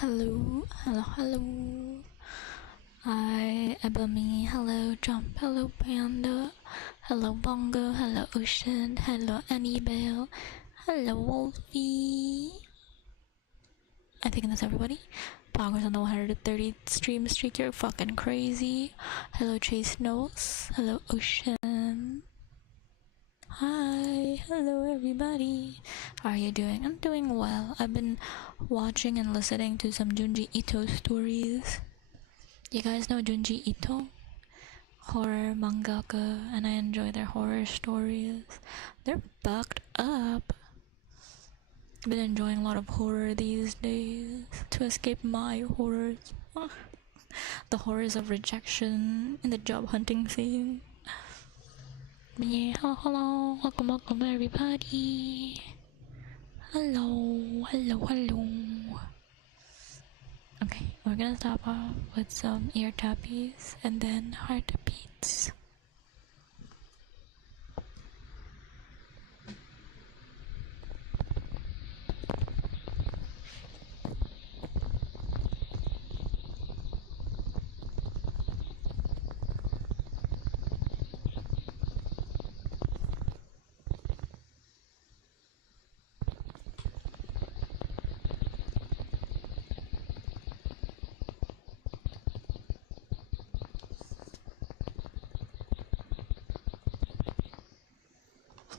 Hello, hello, hello. Hi, Ebony. Hello, Jump. Hello, Panda. Hello, Bongo. Hello, Ocean. Hello, Annabelle. Hello, Wolfie. I think that's everybody. Progress on the 130 stream streak. You're fucking crazy. Hello, Chase Knowles. Hello, Ocean. Hi, hello everybody. How are you doing? I'm doing well. I've been watching and listening to some Junji Ito stories. You guys know Junji Ito? Horror mangaka, and I enjoy their horror stories. They're fucked up. I've been enjoying a lot of horror these days to escape my horrors. The horrors of rejection in the job hunting scene. Yeah, hello, welcome everybody. Hello. Okay, we're gonna start off with some ear tappies and then heartbeats.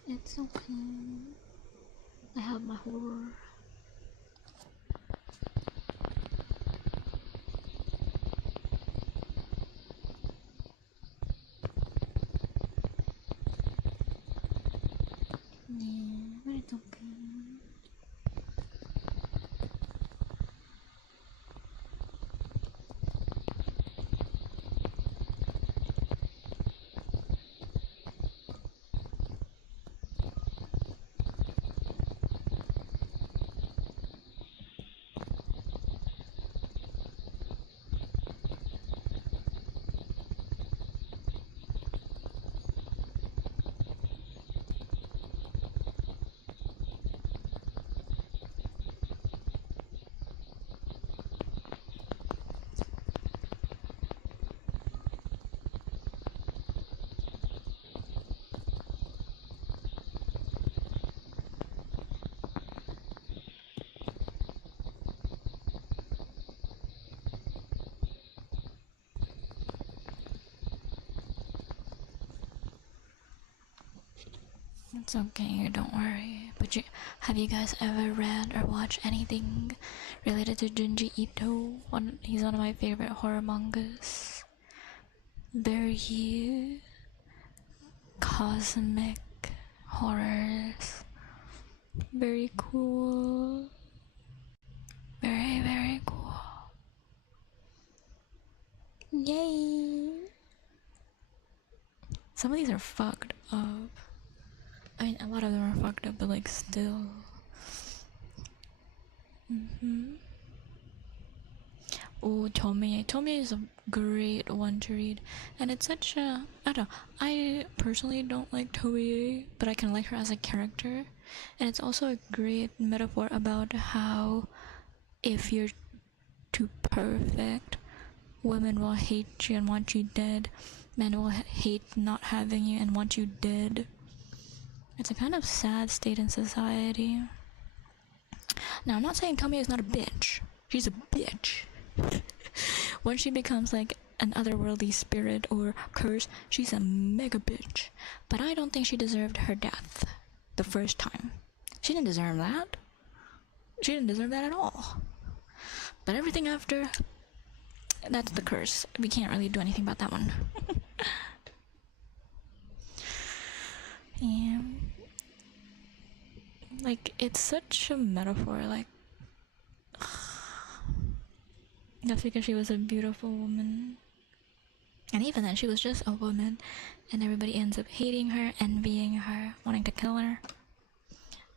It's okay. I have my horror. Yeah, but it's okay. It's okay, don't worry. But have you guys ever read or watched anything related to Junji Ito? He's one of my favorite horror mangas. Very cosmic horrors. Very cool. Very cool. Yay! Some of these are fucked up. I mean, a lot of them are fucked up, but like still. Oh, Tomie. Tomie is a great one to read. And it's such a... I don't know. I personally don't like Tomie, but I can like her as a character. And it's also a great metaphor about how if you're too perfect, women will hate you and want you dead. Men will hate not having you and want you dead. It's a kind of sad state in society. Now, I'm not saying Tomie is not a bitch. She's a bitch. When she becomes like an otherworldly spirit or curse, she's a mega bitch. But I don't think she deserved her death the first time. She didn't deserve that. She didn't deserve that at all. But everything after, that's the curse. We can't really do anything about that one. Yeah. Like, it's such a metaphor, like, that's because she was a beautiful woman. And even then, she was just a woman, and everybody ends up hating her, envying her, wanting to kill her.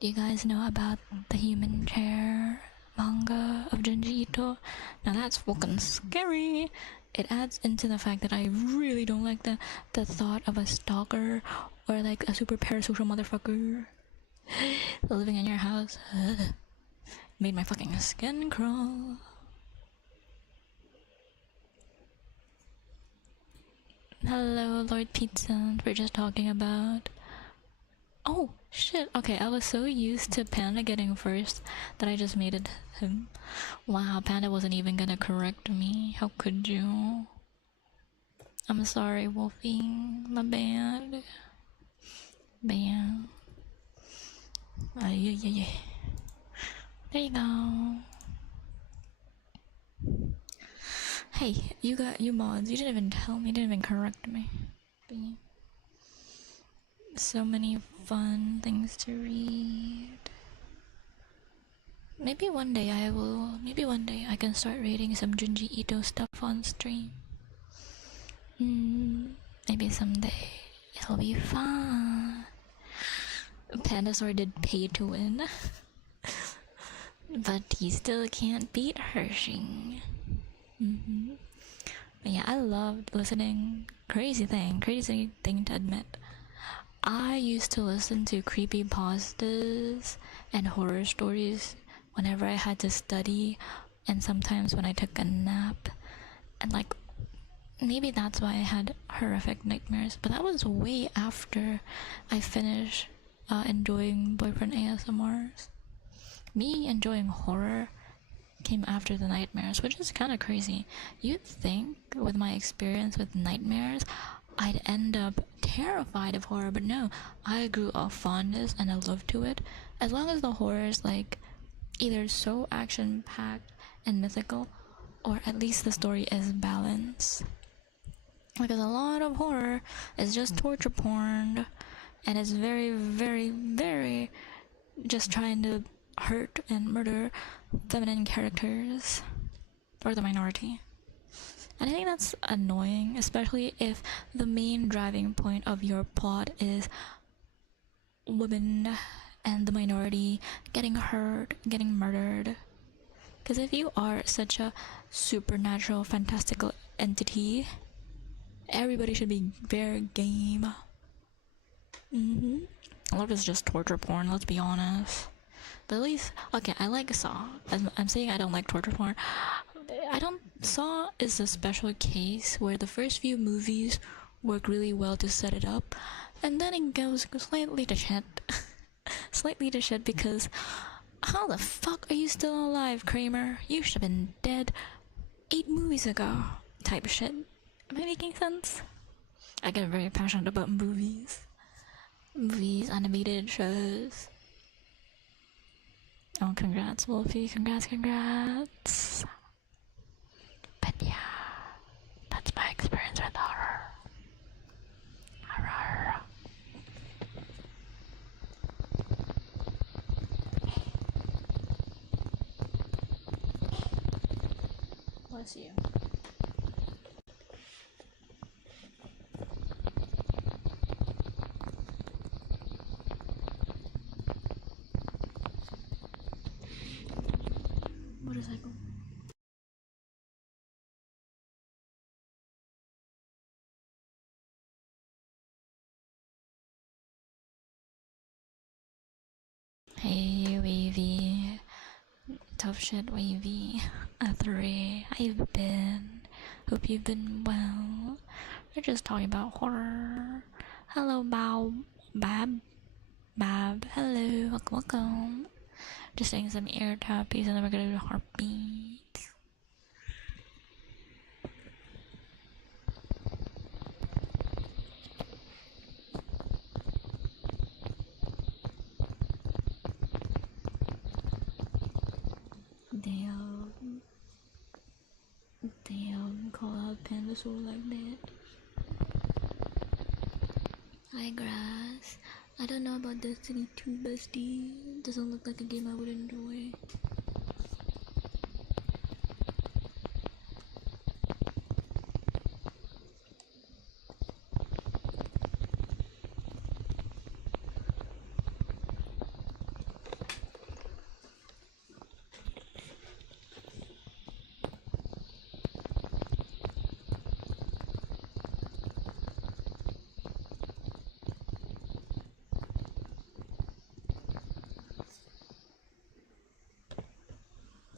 Do you guys know about the Human Chair manga of Junji Ito? Now that's fucking scary. It adds into the fact that I really don't like the thought of a stalker or like a super parasocial motherfucker living in your house. Made my fucking skin crawl. Hello, Lord Pizza. We're just talking about. Oh, shit. Okay, I was so used to Panda getting first that I just made it him. Wow, Panda wasn't even gonna correct me. How could you? I'm sorry, Wolfie. My bad. Bam. Yeah. There you go. Hey, you mods. You didn't even tell me. You didn't even correct me. Bam. So many fun things to read. Maybe one day I can start reading some Junji Ito stuff on stream. Maybe someday it'll be fun. Pandasaur did pay to win, but he still can't beat Hershey. But yeah, I loved listening. Crazy thing to admit. I used to listen to creepypastas and horror stories whenever I had to study, and sometimes when I took a nap. And like, maybe that's why I had horrific nightmares, but that was way after I finished enjoying boyfriend ASMRs. Me enjoying horror came after the nightmares, which is kind of crazy. You'd think, with my experience with nightmares, I'd end up terrified of horror, but no, I grew a fondness and a love to it. As long as the horror is like either so action packed and mythical, or at least the story is balanced. Because a lot of horror is just torture porn, and it's very, very, very just trying to hurt and murder feminine characters or the minority. And I think that's annoying, especially if the main driving point of your plot is women and the minority getting hurt, getting murdered. Because if you are such a supernatural, fantastical entity, everybody should be fair game. A lot of it's just torture porn, let's be honest. But at least, okay, I like Saw. I'm saying I don't like torture porn. Saw is a special case where the first few movies work really well to set it up, and then it goes slightly to shit. Slightly to shit because how the fuck are you still alive, Kramer? You should have been dead 8 movies ago. Type of shit. Am I making sense? I get very passionate about movies. Movies, animated shows. Oh, congrats, Wolfie. Congrats. But yeah, that's my experience with horror. Horror. Bless you. Motorcycle. Hey, Wavy. Tough shit, Wavy. A3. How you been? Hope you've been well. We're just talking about horror. Hello, Bab. Hello. Welcome. Just saying some ear tappies and then we're gonna do heartbeats. Damn, call out Pandasaur like that. Hi, Grass. I don't know about Destiny 2, bestie. Doesn't look like a game I would enjoy.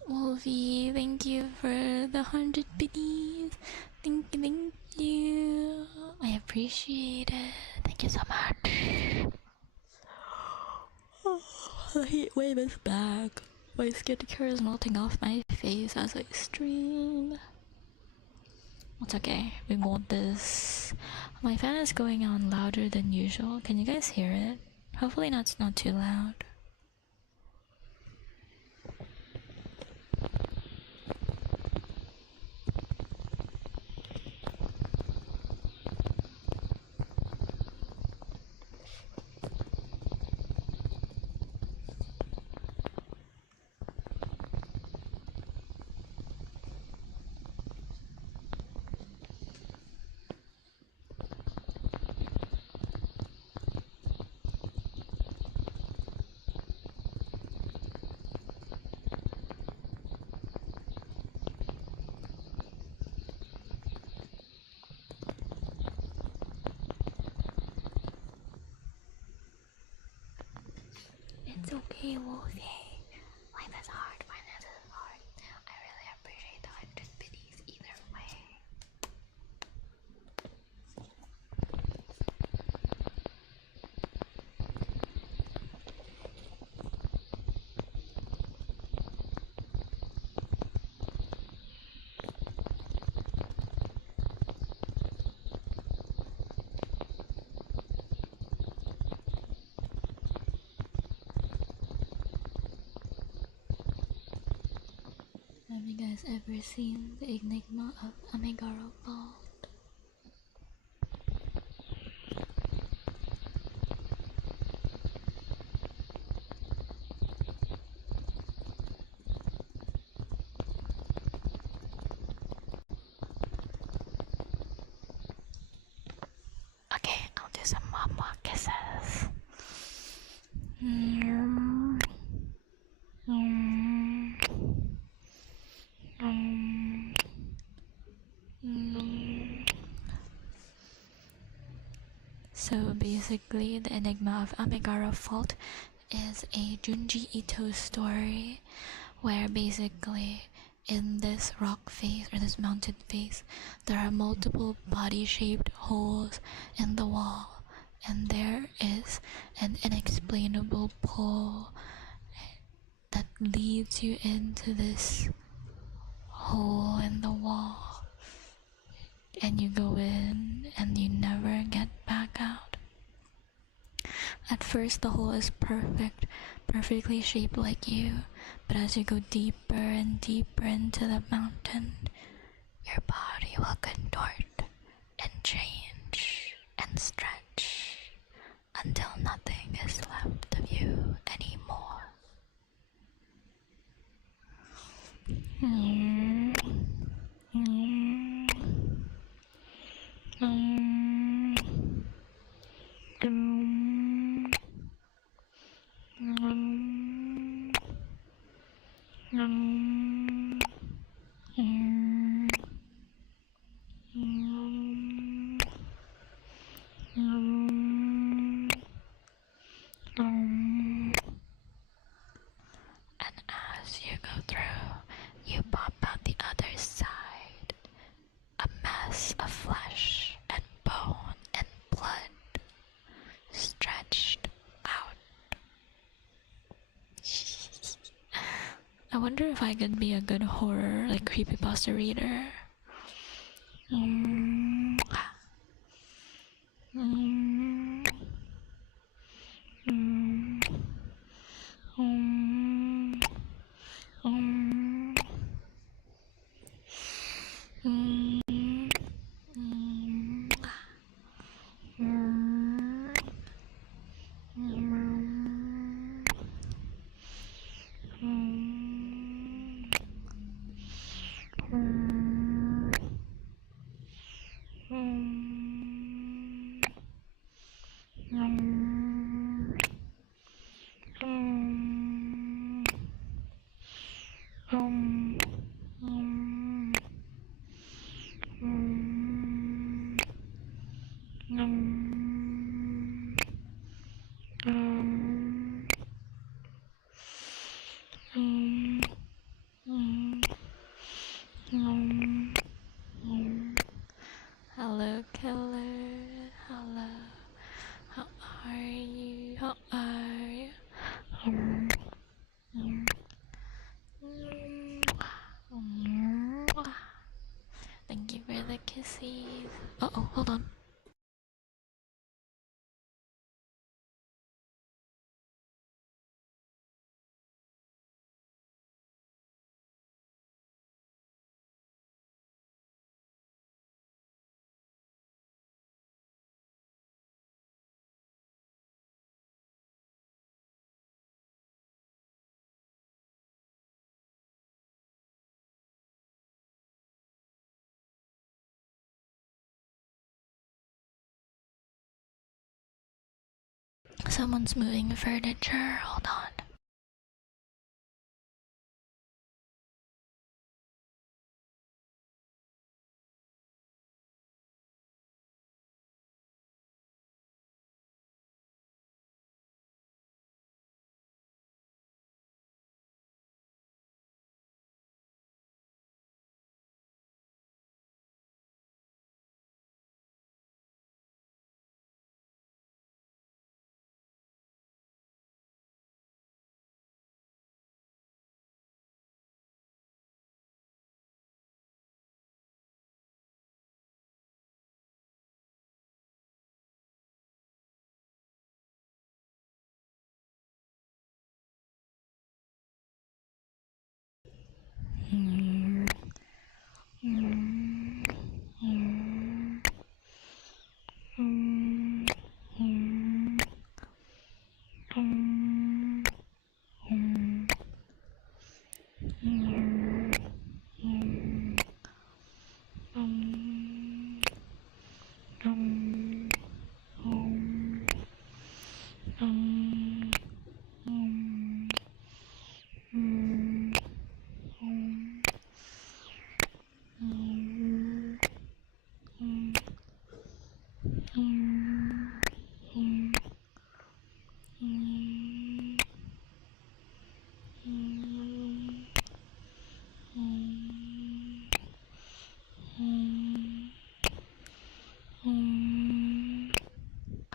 Wolfie, thank you for the 100 biddies. Thank you. appreciate it. Thank you so much. The heat wave is back. My skincare is melting off my face as I stream. It's okay, we got this. My fan is going on louder than usual. Can you guys hear it? Hopefully it's not too loud. It's okay, Wolfie. Life is hard, finance is hard. I really appreciate the 100 biddies either way. Have you guys ever seen the Enigma of Amigaro Ball? Okay, I'll do some mama kisses. So basically, the Enigma of Amigara Fault is a Junji Ito story where basically in this rock face or this mountain face there are multiple body-shaped holes in the wall, and there is an inexplainable pull that leads you into this hole in the wall, and you go in and you never get back out. At first the hole is perfectly shaped like you, but as you go deeper and deeper into the mountain, your body will contort and change and stretch until nothing is left of you anymore. And as you go through, you pop out the other side, a mass of flesh and bone and blood stretched out. I wonder if I could be a good horror, like creepypasta reader. How are you? Thank you for the kisses. Uh-oh, hold on. Someone's moving furniture. Hold on.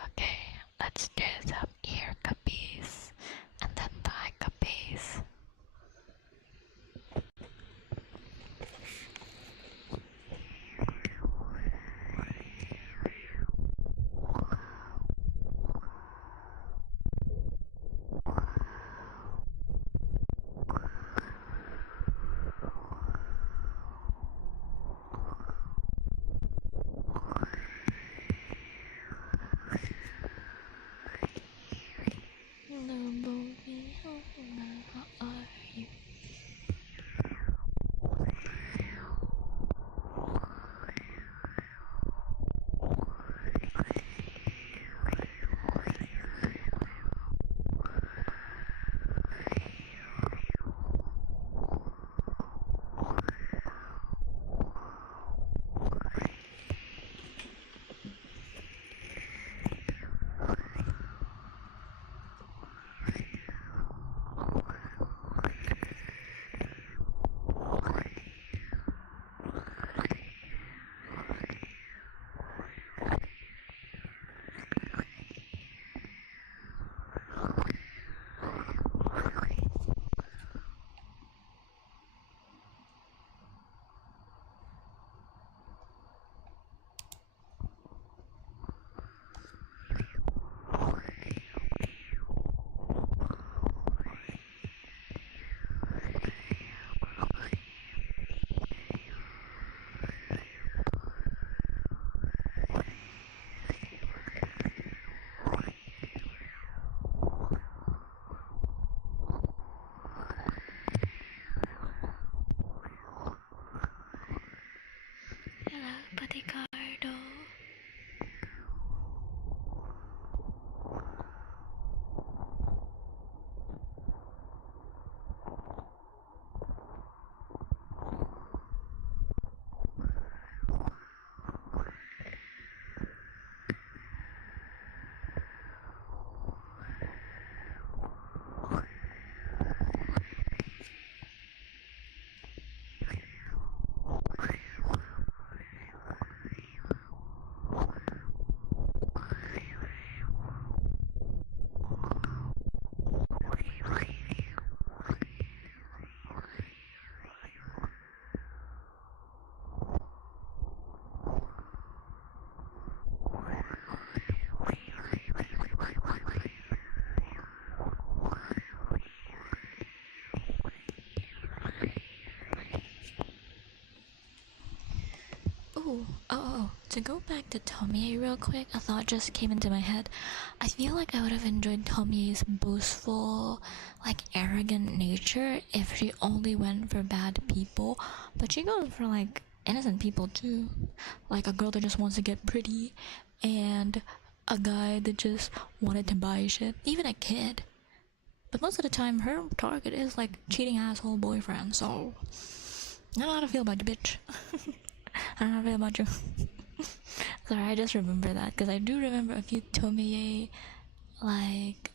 Okay, let's do some ear cuppies and then thigh cuppies. Hello, Bobby. How are you? To go back to Tomie real quick, a thought just came into my head. I feel like I would have enjoyed Tomie's boastful, like arrogant nature if she only went for bad people, but she goes for like innocent people too. Like a girl that just wants to get pretty, and a guy that just wanted to buy shit, even a kid. But most of the time, her target is like cheating asshole boyfriend, so I don't know how to feel about you, bitch. I don't know how to feel about you. Sorry, I just remember that because I do remember a few Tomie like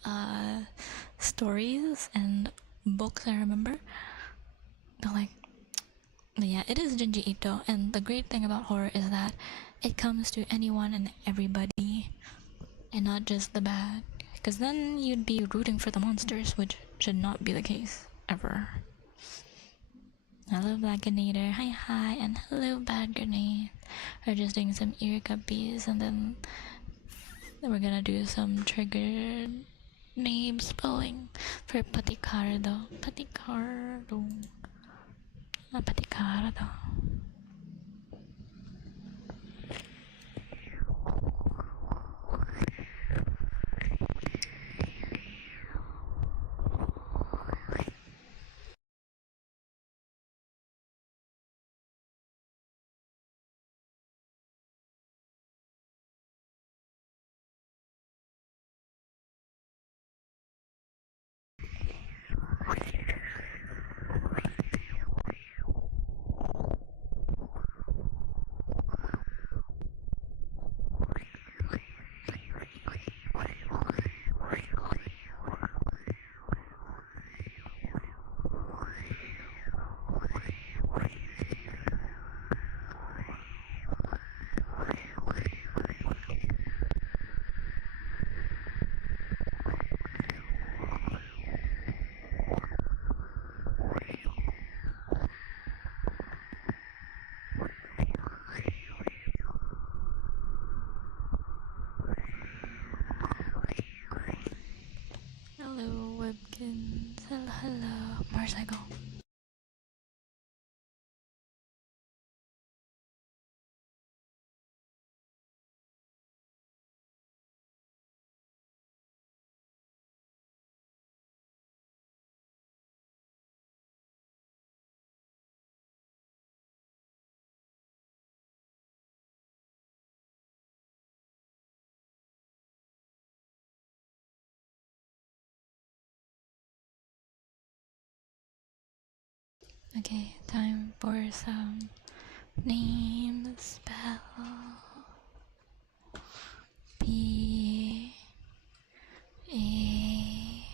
stories and books I remember. But like, but yeah, it is Junji Ito, and the great thing about horror is that it comes to anyone and everybody, and not just the bad. Because then you'd be rooting for the monsters, which should not be the case ever. Hello, Black Grenadier. Hi, and hello, Bad Grenade. We're just doing some ear cuppies, and then we're gonna do some trigger name spelling for Paticardo. Paticardo. Paticardo. Hello, Webkins. Hello. Motorcycle. Okay, time for some name spell. B A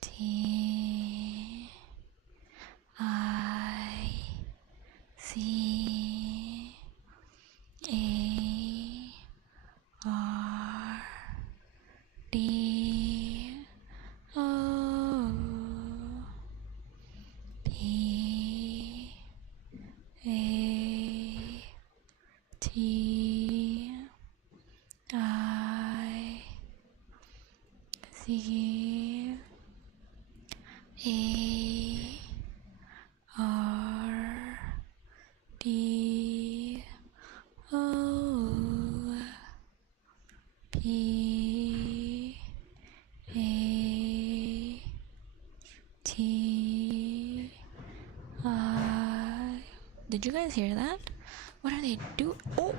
T I C A R D O P A T I C A R D O P A T I. Did you guys hear that? What are they do? Oh.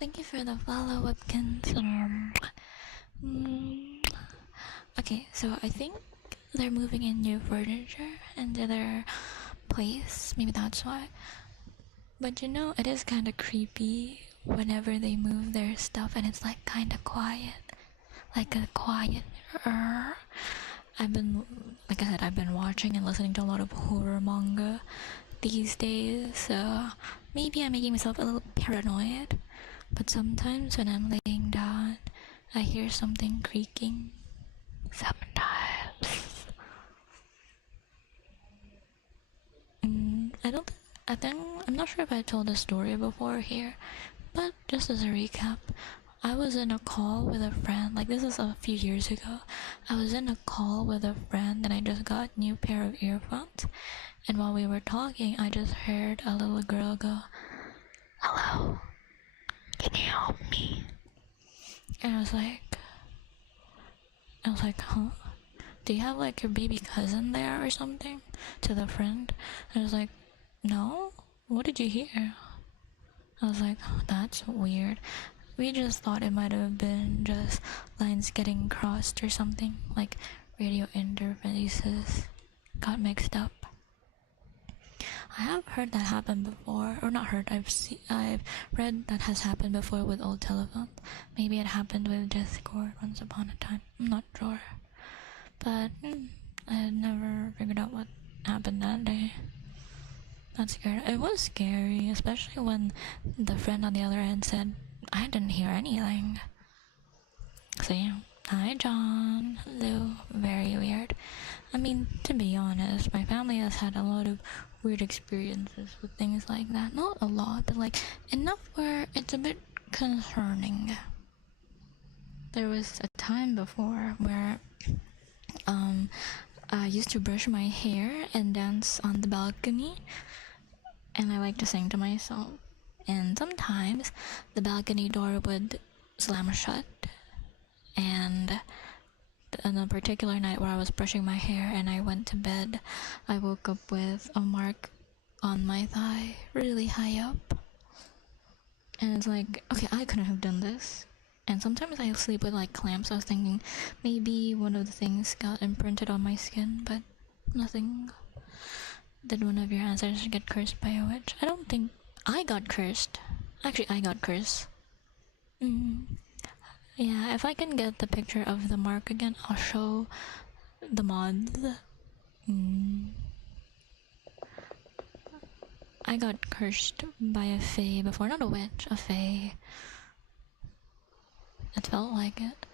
Thank you for the follow, Webkins. Mm, okay, so I think they're moving in new furniture into their place. Maybe that's why. But you know, it is kind of creepy whenever they move their stuff and it's like kind of quiet. Like a quiet. I've been, like I said, I've been watching and listening to a lot of horror manga these days, so maybe I'm making myself a little paranoid. But sometimes when I'm laying down, I hear something creaking. Sometimes. I don't. I think I'm not sure if I told the story before here, but just as a recap, I was in a call with a friend. Like this is a few years ago. I was in a call with a friend, and I just got a new pair of earphones. And while we were talking, I just heard a little girl go, "Hello, can you help me?" And I was like, huh? Do you have like your baby cousin there or something? To the friend. And I was like, no? What did you hear? I was like, oh, that's weird. We just thought it might have been just lines getting crossed or something, like radio interfaces got mixed up. I have heard that happen before, or not heard. I've read that has happened before with old telephones. Maybe it happened with Discord once upon a time. I'm not sure, but I had never figured out what happened that day. That's scary. It was scary, especially when the friend on the other end said, "I didn't hear anything." So yeah. Hi, John. Hello. Very weird. I mean, to be honest, my family has had a lot of weird experiences with things like that. Not a lot, but like enough where it's a bit concerning. There was a time before where I used to brush my hair and dance on the balcony, and I like to sing to myself. And sometimes the balcony door would slam shut, and on a particular night where I was brushing my hair and I went to bed, I woke up with a mark on my thigh, really high up. And it's like, okay, I couldn't have done this. And sometimes I sleep with like clamps. I was thinking maybe one of the things got imprinted on my skin, but nothing. Did one of your ancestors get cursed by a witch? I don't think I got cursed. Actually, I got cursed. Yeah, if I can get the picture of the mark again, I'll show the mods. I got cursed by a fae before, not a witch, a fae. It felt like it.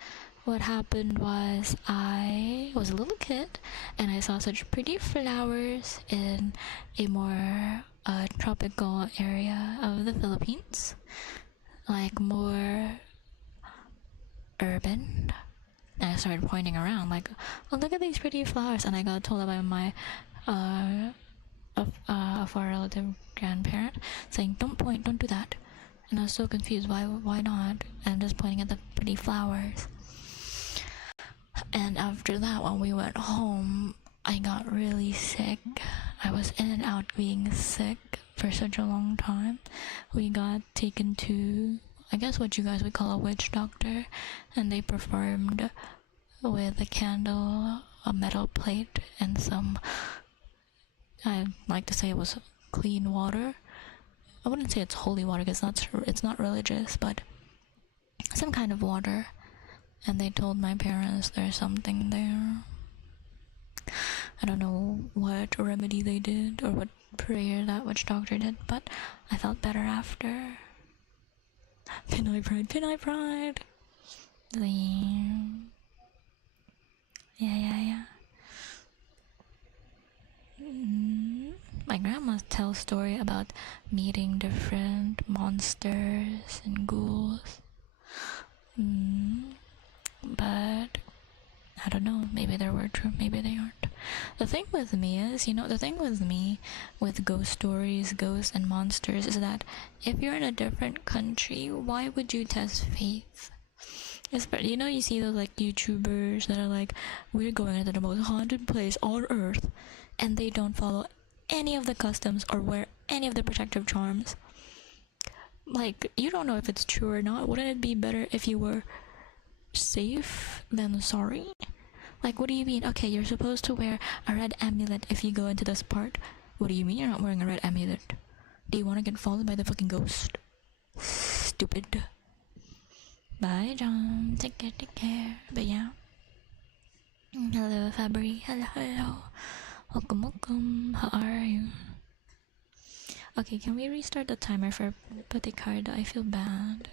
What happened was I was a little kid and I saw such pretty flowers in a more tropical area of the Philippines, like more urban. And I started pointing around like, oh, look at these pretty flowers. And I got told by my a far relative grandparent saying, don't point, don't do that. And I was so confused, why not? And I'm just pointing at the pretty flowers. And after that, when we went home, I got really sick. I was in and out being sick for such a long time. We got taken to, I guess what you guys would call a witch doctor, and they performed with a candle, a metal plate, and some, I'd like to say it was clean water. I wouldn't say it's holy water because it's not religious, but some kind of water. And they told my parents there's something there. I don't know what remedy they did or what prayer that witch doctor did, but I felt better after. Pinoy pride, Pinoy pride. Yeah. My grandma tells story about meeting different monsters and ghouls. But I don't know, maybe they were true, maybe they aren't. The thing with me is, with ghost stories, ghosts, and monsters is that if you're in a different country, why would you test faith? You see those like YouTubers that are like, we're going to the most haunted place on earth, and they don't follow any of the customs or wear any of the protective charms. Like, you don't know if it's true or not. Wouldn't it be better if you were safe than sorry? Like, what do you mean? Okay, you're supposed to wear a red amulet if you go into this part. What do you mean you're not wearing a red amulet? Do you want to get followed by the fucking ghost? Stupid. Bye, John. Take care, take care. But yeah. Hello, Fabri. Hello, hello. Welcome, welcome. How are you? Okay, can we restart the timer for Puticarda? I feel bad.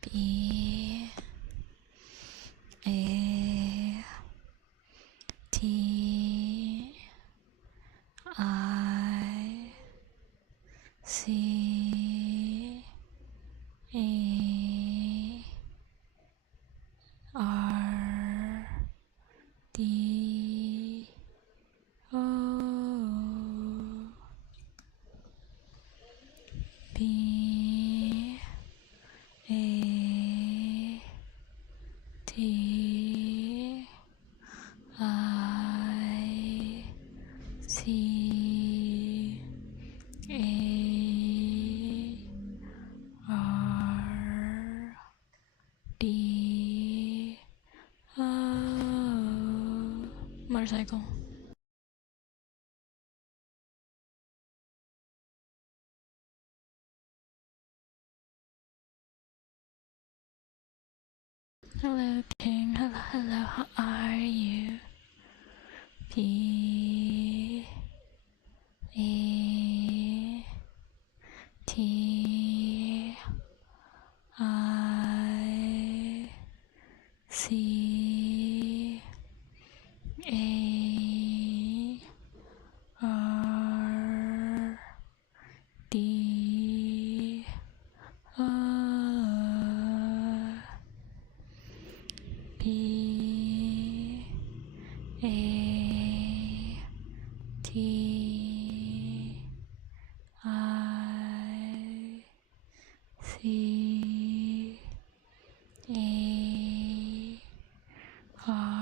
B A T I C A R D O B A T I C A R D O. Motorcycle. Hello, Ping. Hello, hello. How are you? P A T I C A R D O P A T I C A R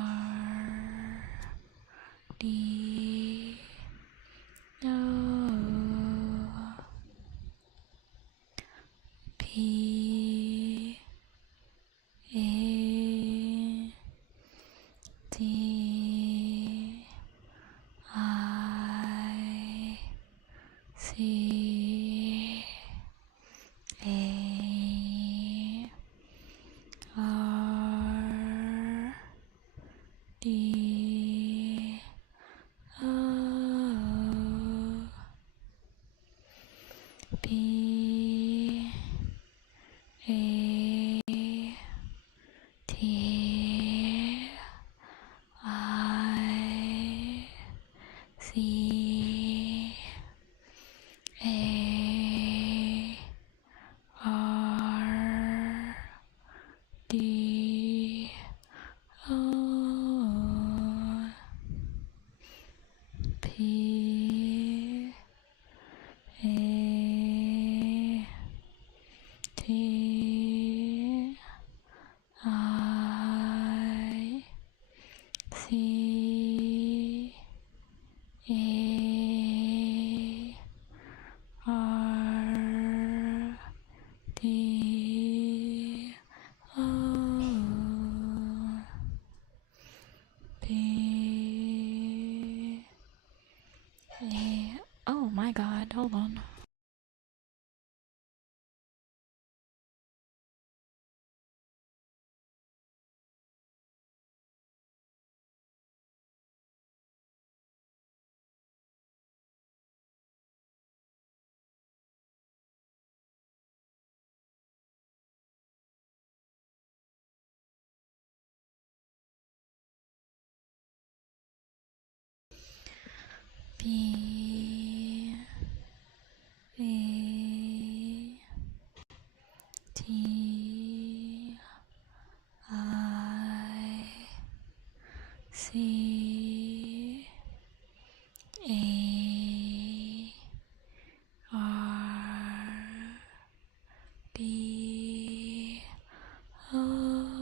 D O P A T I C A R D O B A T I C A R D O P A T I C A R D O P A. Oh my god, hold on. B A T I C A R D O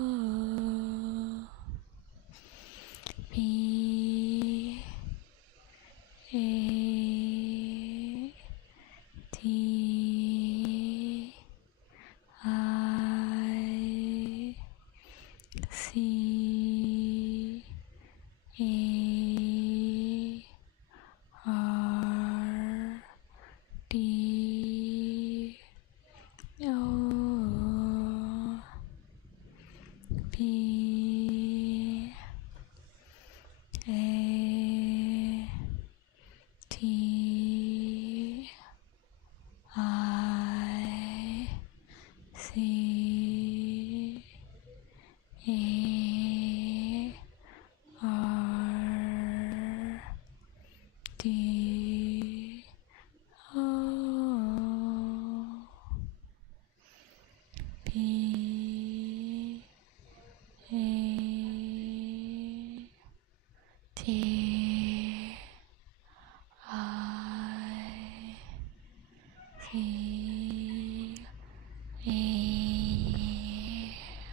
B A T I V A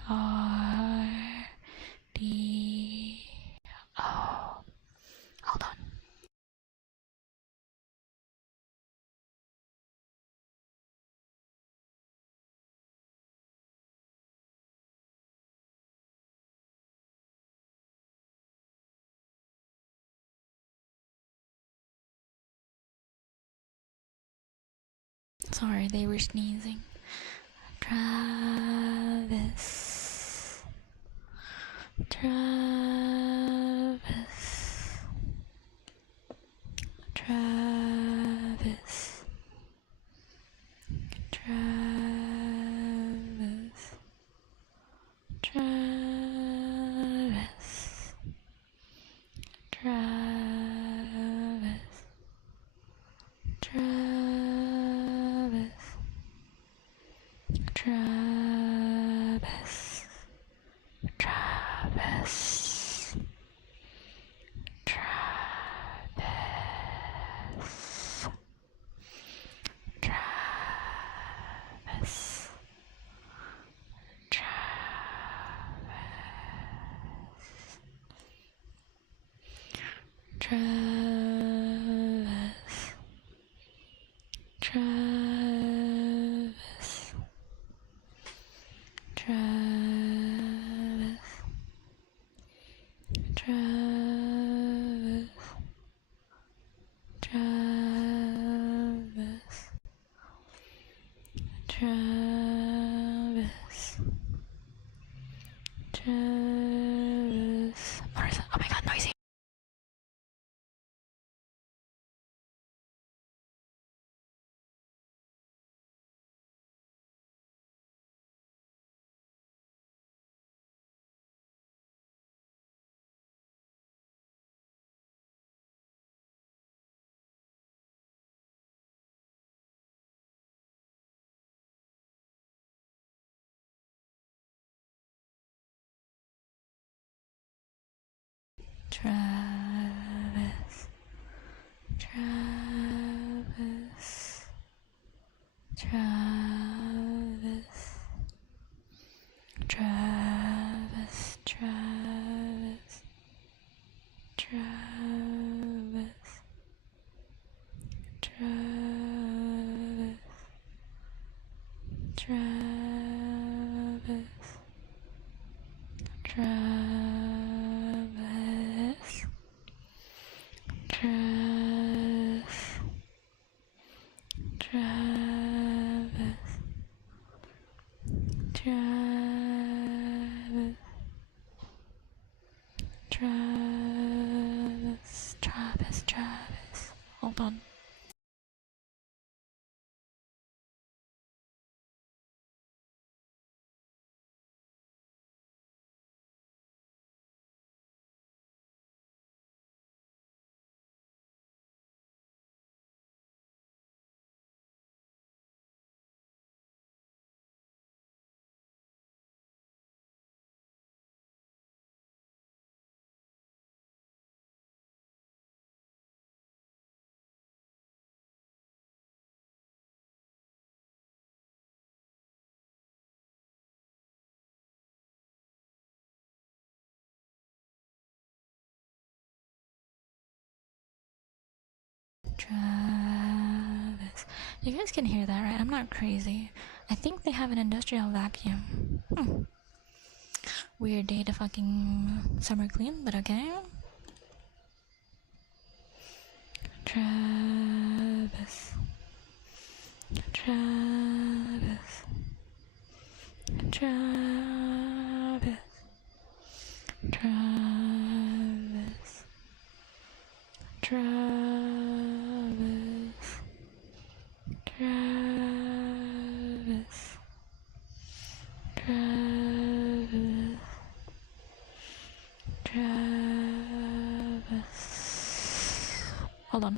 R D O. Hold on. Sorry, they were sneezing. Travis. Travis. Travis. Travis. Travis. Travis. Travis. Travis. Travis. Travis. Travis. Travis. Travis. Travis. Travis. Travis. Travis. Travis. What is it? Oh my god, noisy. Travis. Travis. Travis. Travis. Travis. Travis. Travis. Travis. Travis. Travis. Travis. Travis. Travis. Travis. Travis. Hold on. Travis. You guys can hear that, right? I'm not crazy. I think they have an industrial vacuum. Weird day to fucking summer clean, but okay. Travis. Travis. Travis. Travis. Travis. Travis. Travis. Travis. Hold on.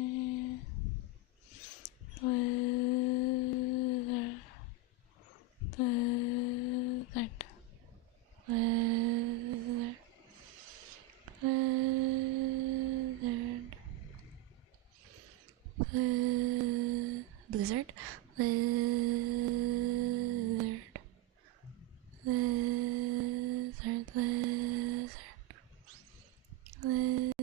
Lizard. Lizard, lizard. Lizard.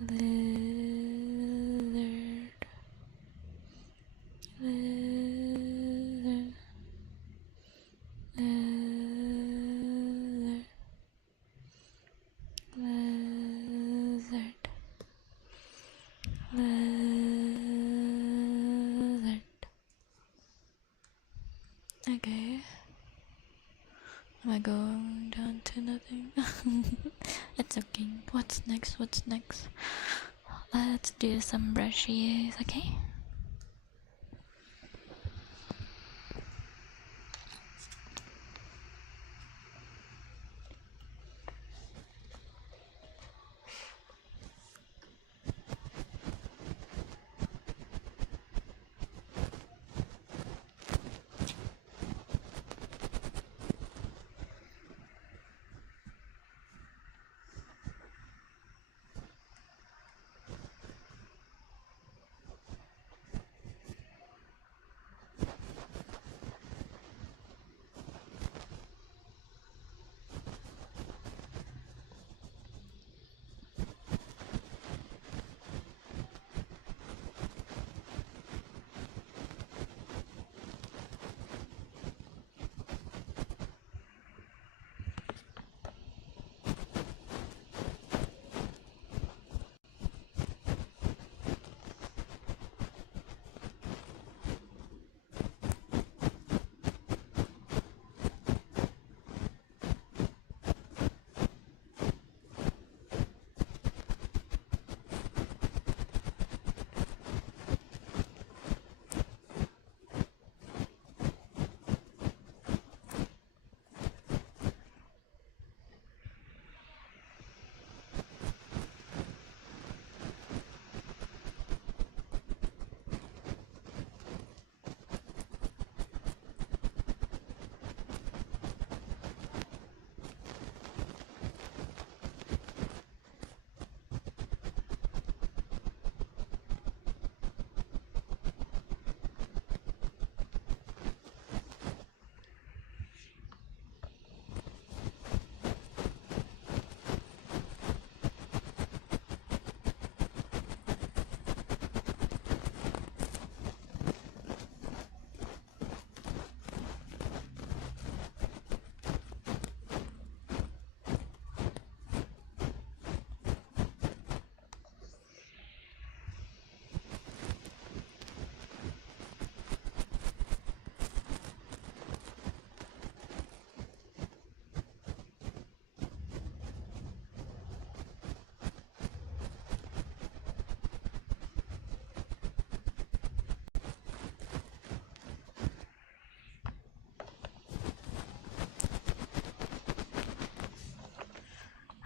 Lizard. Lizard. Lizard. Lizard. Lizard. Okay. Am I going down to nothing? It's okay. What's next? What's next? Let's do some brushes, okay?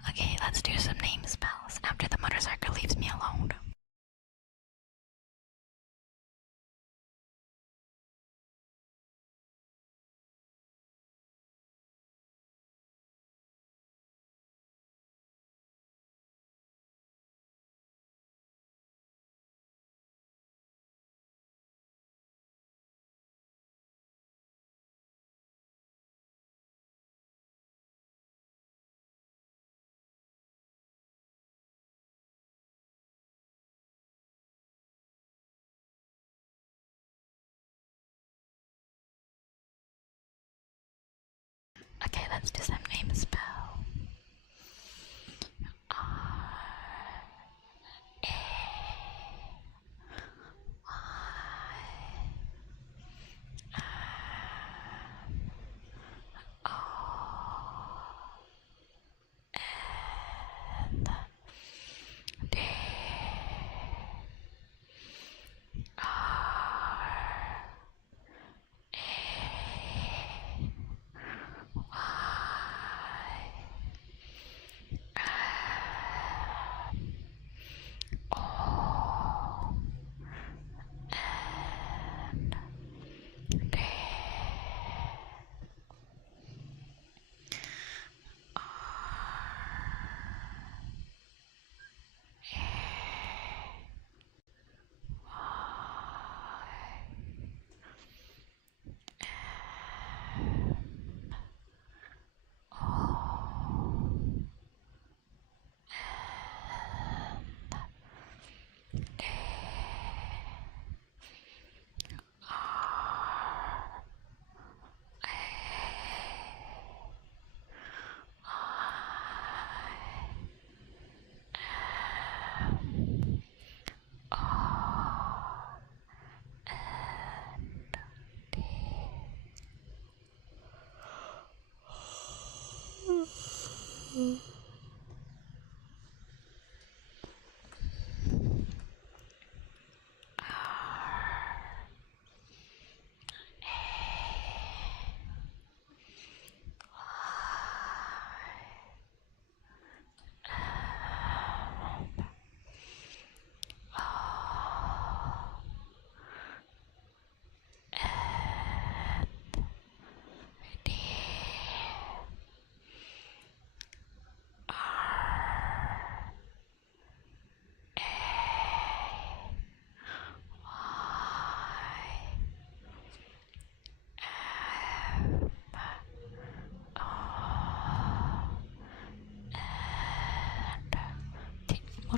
Okay, let's do some name spells after the motorcycle leaves me alone. Okay, let's do some name spell. R A Y O N D R A Y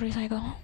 recycle.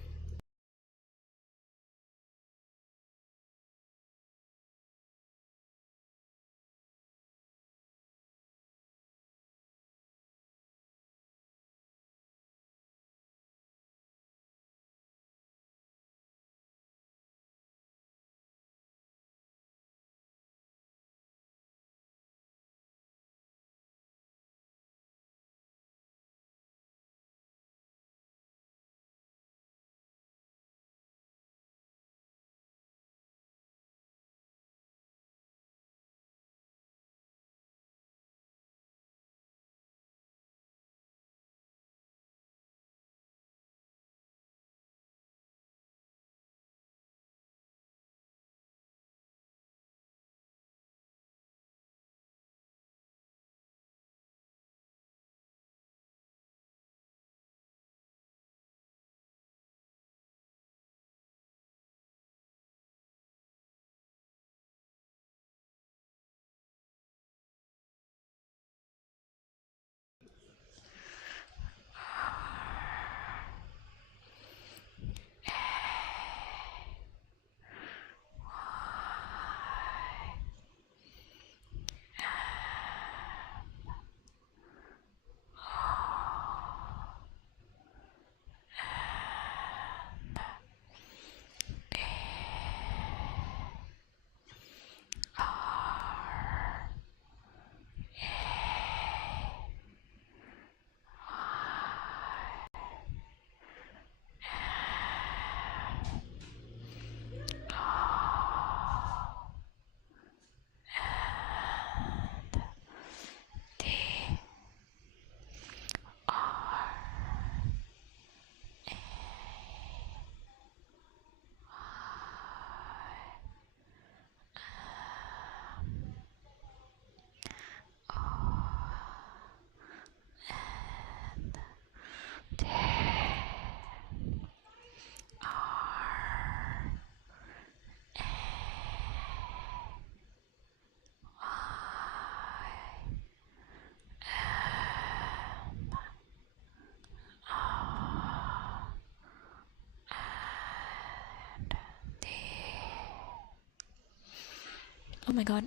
Oh my god.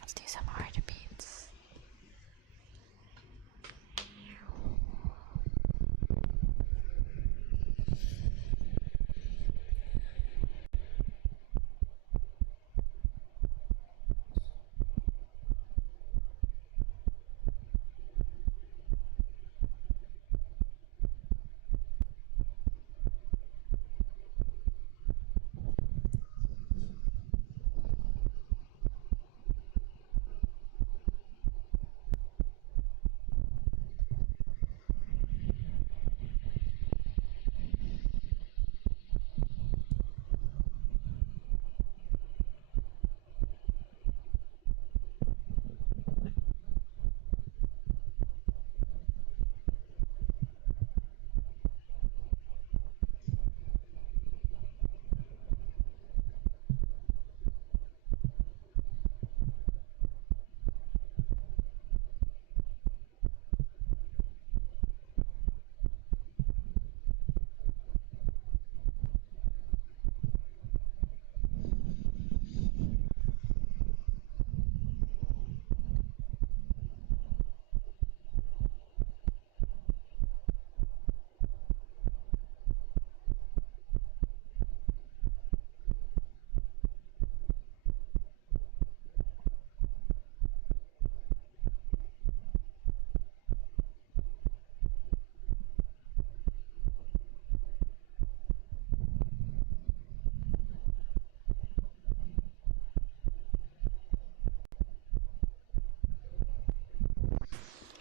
Let's do some heartbeats.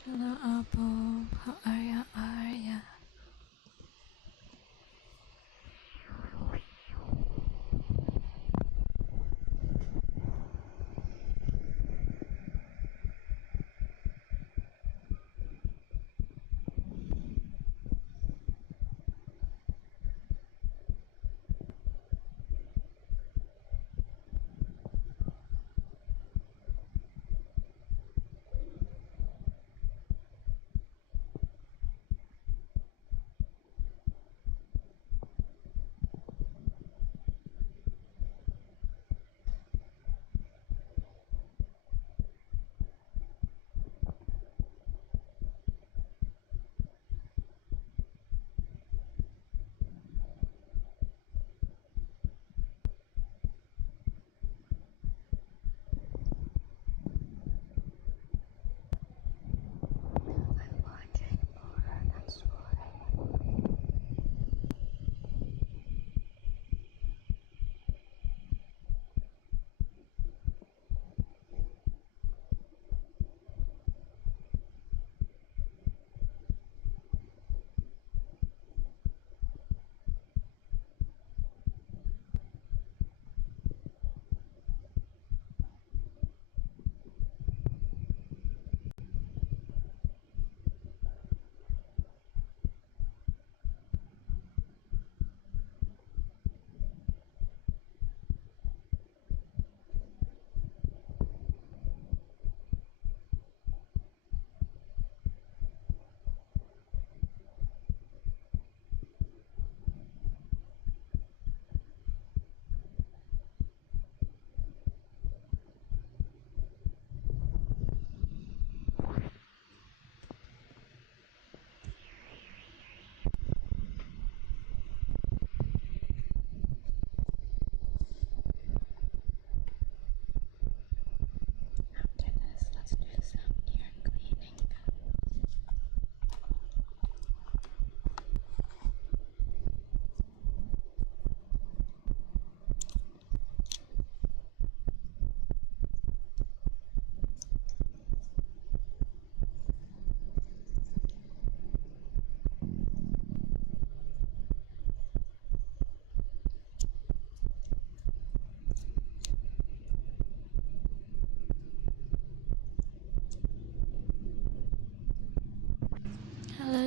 Hello, Apple. How are ya? Are ya?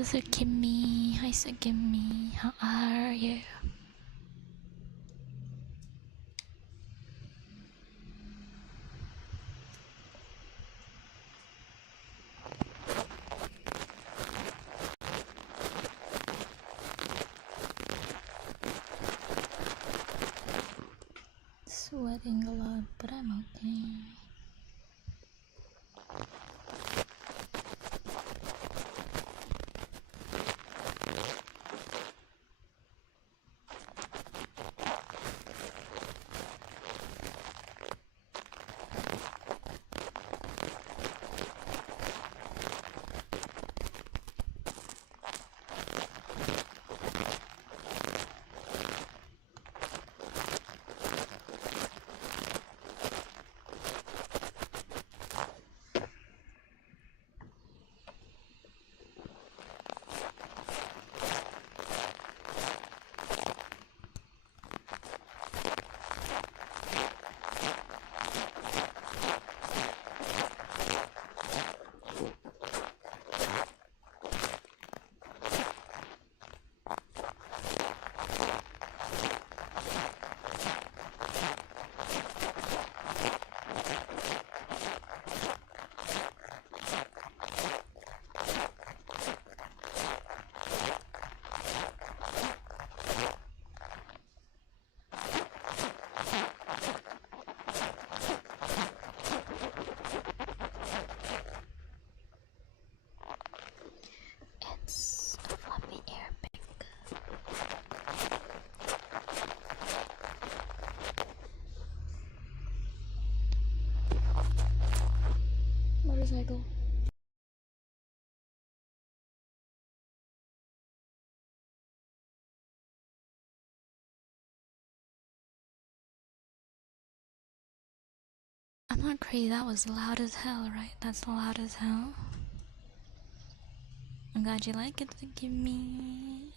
Sukimi. Hi, Sukimi. How are you? Sweating a lot, but I'm okay. It's a fluffy air pick. Motorcycle. I'm not crazy, that was loud as hell, right? That's loud as hell. I'm glad you like it, Sukimi.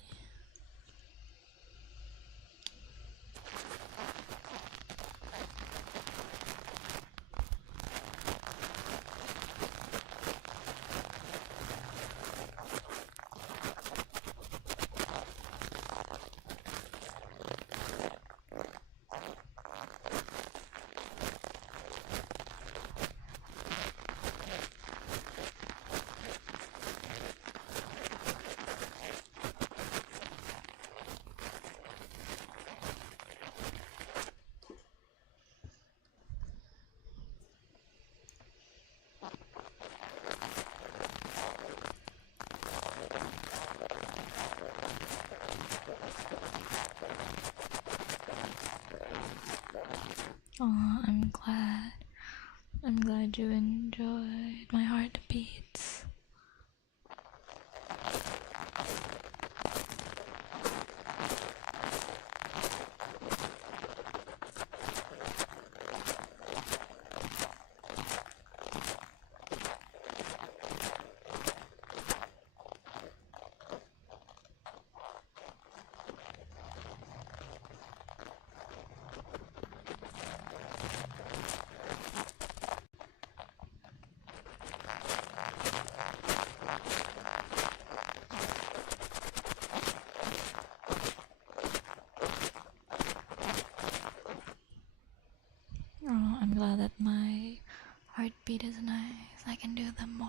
Oh, I'm glad. I'm glad you enjoyed my heartbeats. Oh, I'm glad that my heartbeat is nice. I can do them more.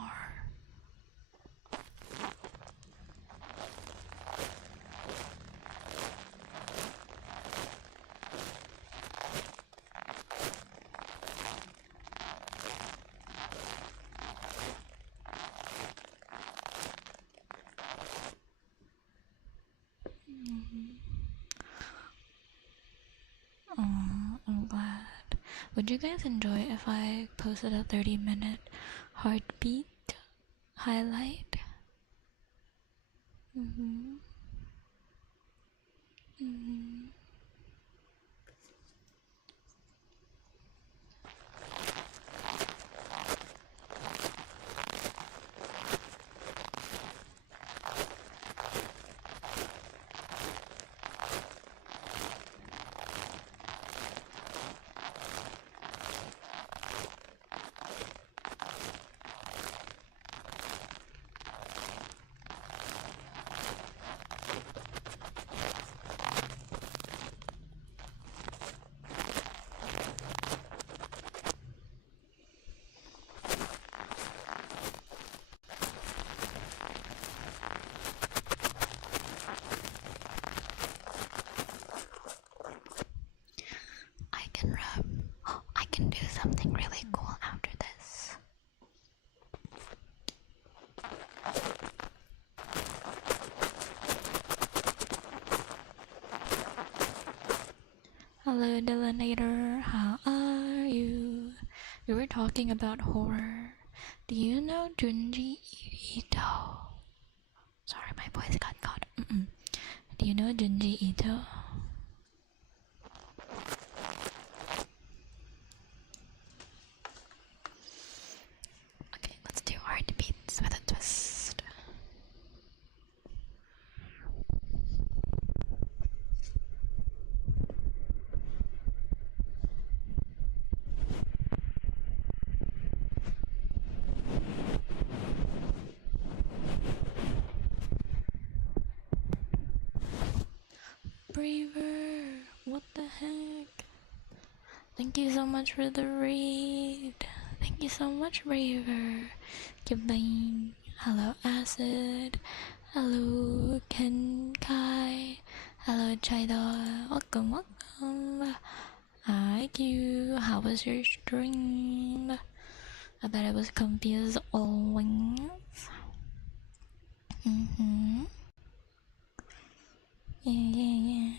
Oh, I'm glad. Would you guys enjoy if I posted a 30-minute heartbeat highlight? Mm-hmm. Mm-hmm. Hello, Delanator. How are you? We were talking about horror. Do you know Junji Ito? Sorry, my voice got caught. Do you know Junji Ito? Okay, let's do heartbeats with a twist. Braver, what the heck? Thank you so much for the raid. Thank you so much, Braver. Goodbye. Hello, Acid. Hello, Kenkai. Hello, Chida. Welcome, welcome. Hi, Q. How was your stream? I bet it was comfy as always. Yeah.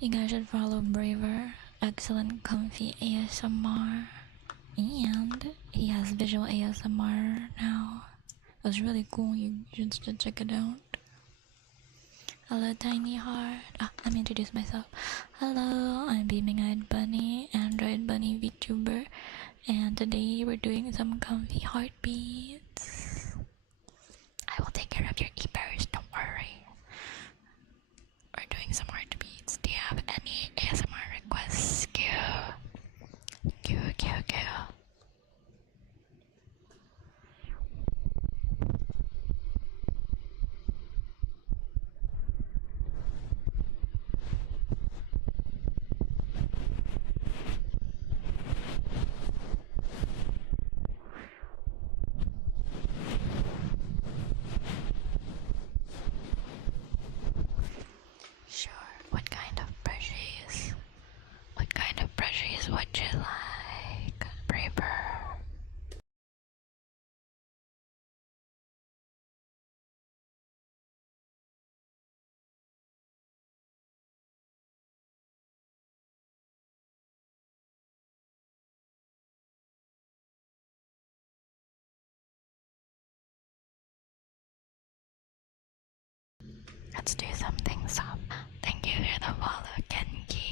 You guys should follow Braver. Excellent comfy ASMR. And he has visual ASMR now. It was really cool. You should check it out. Hello, Tiny Heart. Let me introduce myself. Hello, I'm Beaming Eyed Bunny, Android Bunny VTuber, and today we're doing some comfy heartbeats. I will take care of your ears, don't worry. We're doing some heartbeats. Do you have any ASMR requests? Q. Sure. What kind of brushes? What kind of brushes would you like, Braver? Let's do something soft. Thank you for the follow, Genki.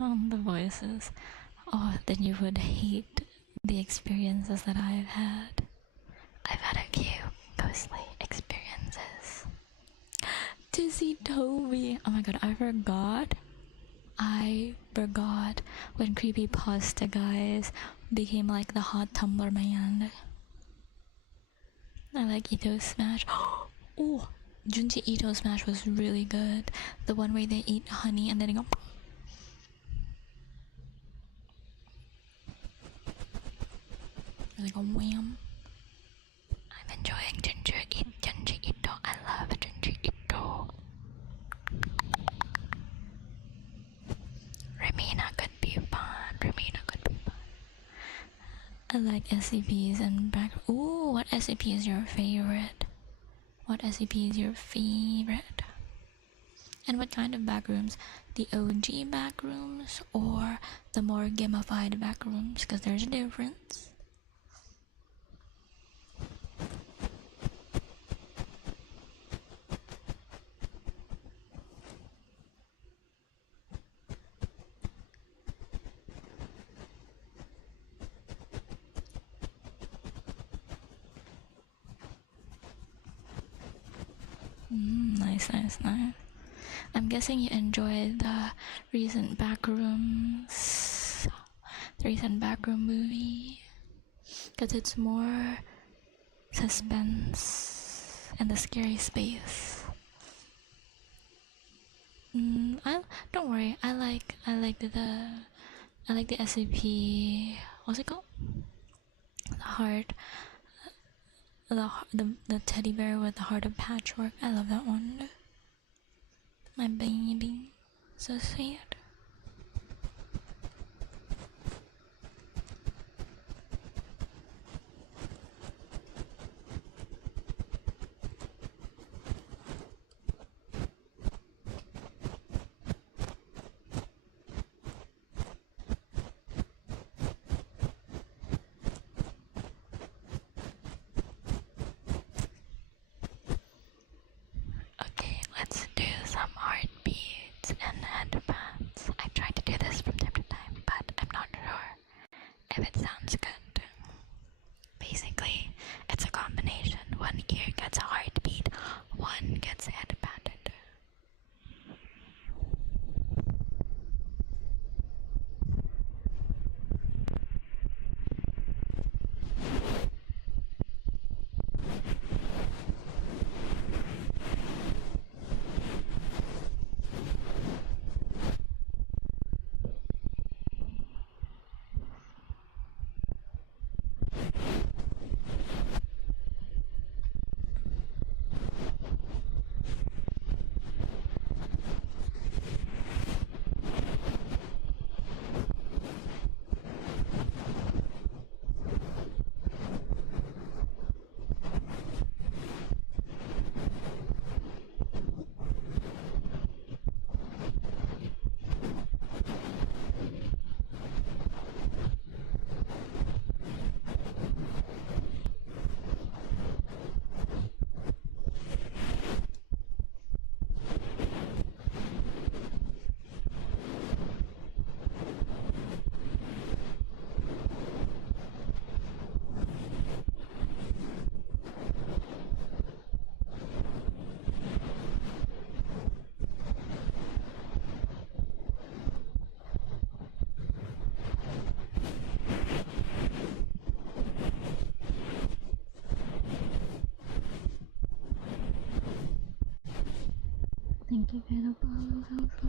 on the voices, oh, then you would hate the experiences that I've had. I've had a few ghostly experiences. To see Toby. Oh my god, I forgot when creepypasta guys became like the hot Tumblr man. I like Ito Smash. Oh, Junji Ito Smash was really good. The one where they eat honey and then they go. Like a wham. I'm enjoying Junji Ito. I love Junji Ito. Remina could be fun. I like SCPs and back. Ooh, what SCP is your favorite? And what kind of backrooms? The OG backrooms or the more gamified backrooms? Because there's a difference. Nice. I'm guessing you enjoyed the recent backroom movie, because it's more suspense and the scary space. Don't worry. I like the SCP. What's it called? The heart. The teddy bear with the heart of patchwork. I love that one. My baby, so sweet. Okay, let's do some heartbeats and headbands. I try to do this from time to time, but I'm not sure if it sounds good. Basically, it's a combination. One ear gets a heartbeat, one gets headbanded. Thank you for the follow, so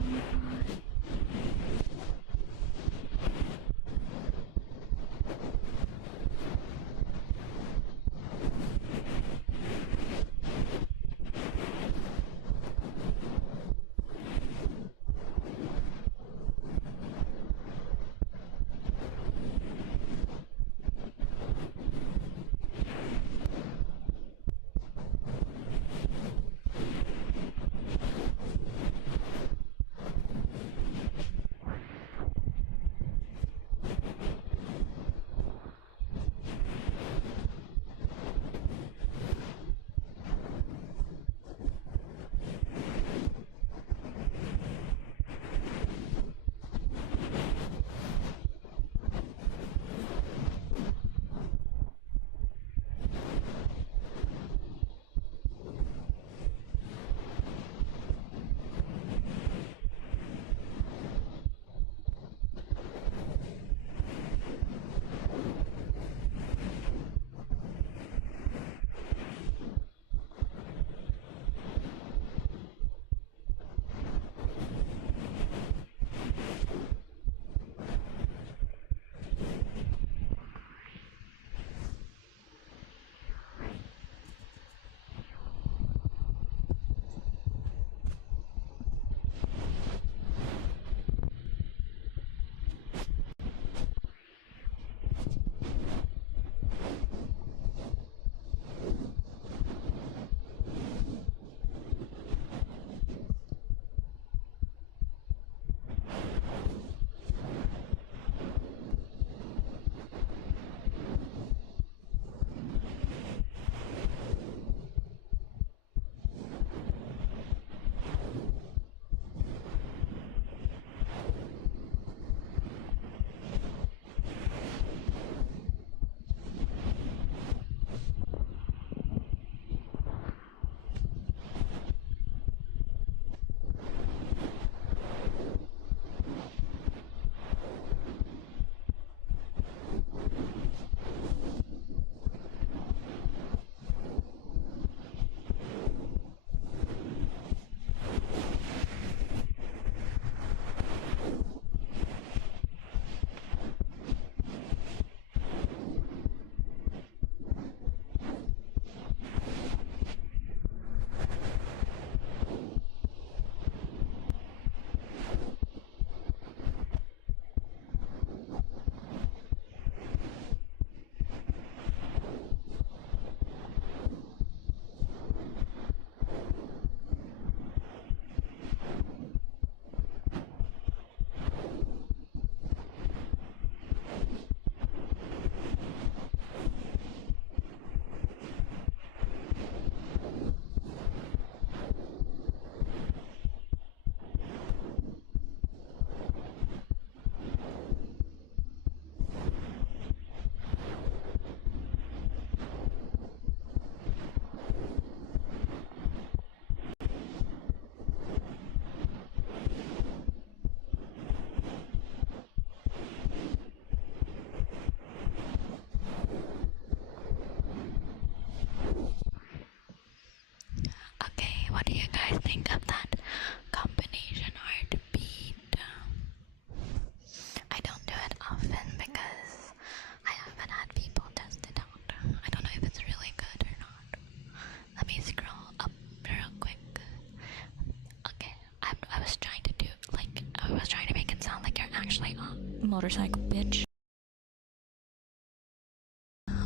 motorcycle bitch.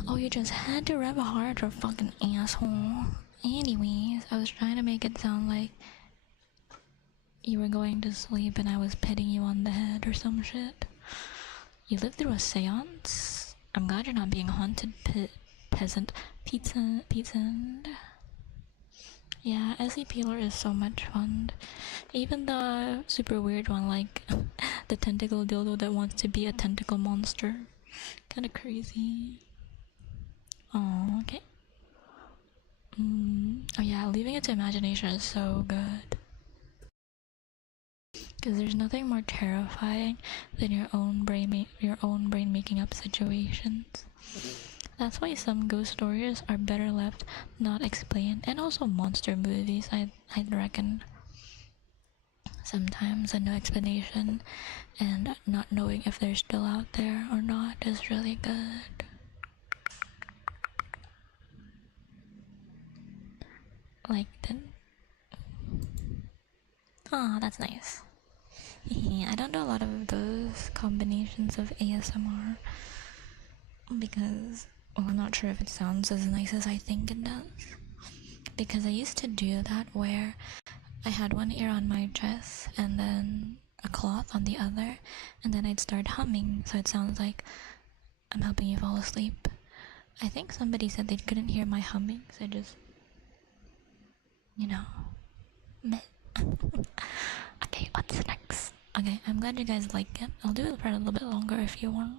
Oh, you just had to rev hard, or fucking asshole. Anyways, I was trying to make it sound like you were going to sleep and I was petting you on the head or some shit. You lived through a seance? I'm glad you're not being haunted, peasant. Pizza. Yeah, Essie Peeler is so much fun. Even the super weird one, like the tentacle dildo that wants to be a tentacle monster. Kinda crazy. Oh, okay. Oh yeah, leaving it to imagination is so good. Because there's nothing more terrifying than your own brain making up situations. That's why some ghost stories are better left not explained, and also monster movies. I'd reckon sometimes a no explanation and not knowing if they're still out there or not is really good. Like then. Oh, that's nice. I don't do a lot of those combinations of ASMR because, well, I'm not sure if it sounds as nice as I think it does. Because I used to do that where I had one ear on my dress and then a cloth on the other, and then I'd start humming so it sounds like I'm helping you fall asleep. I think somebody said they couldn't hear my humming, so just, you know, meh. Okay, what's next? Okay, I'm glad you guys like it. I'll do it for a little bit longer if you want.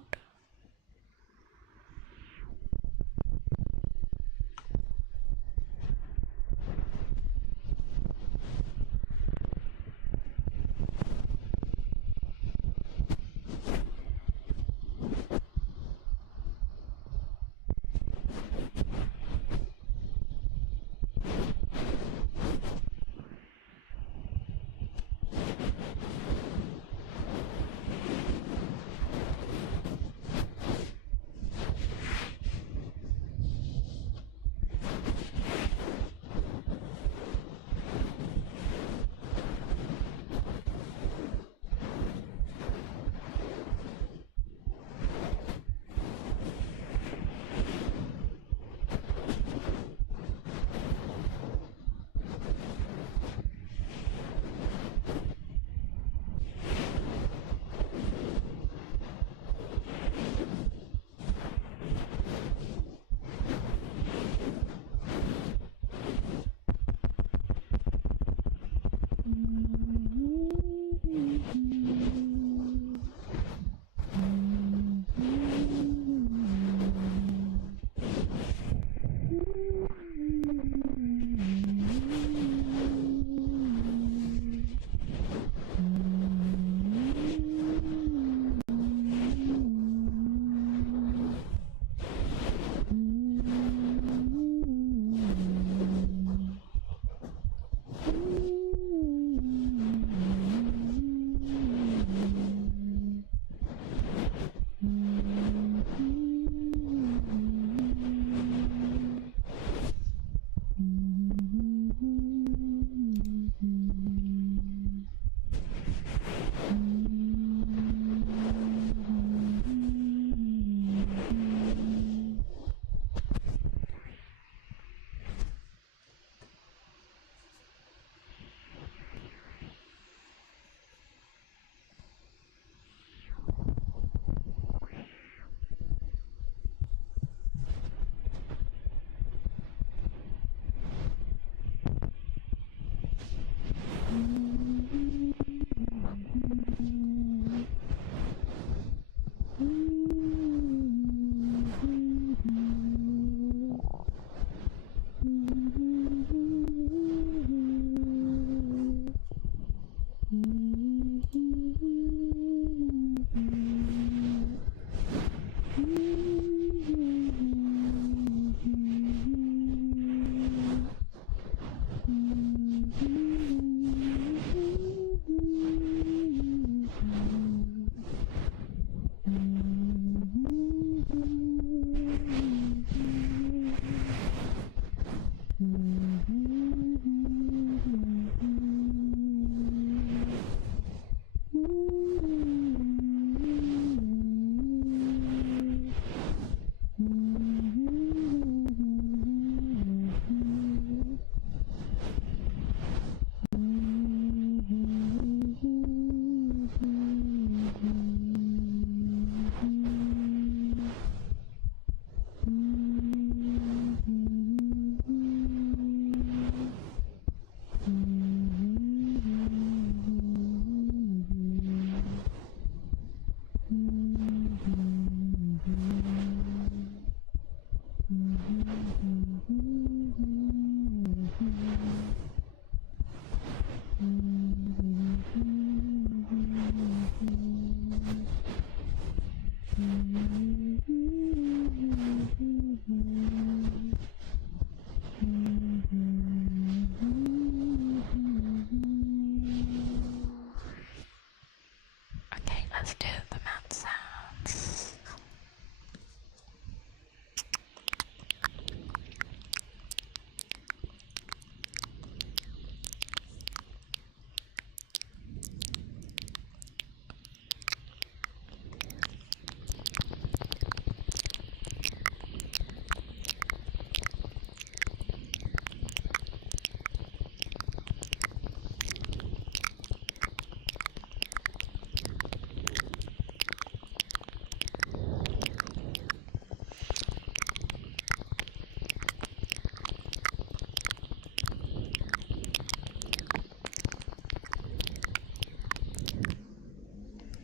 Let's do the mouth sounds.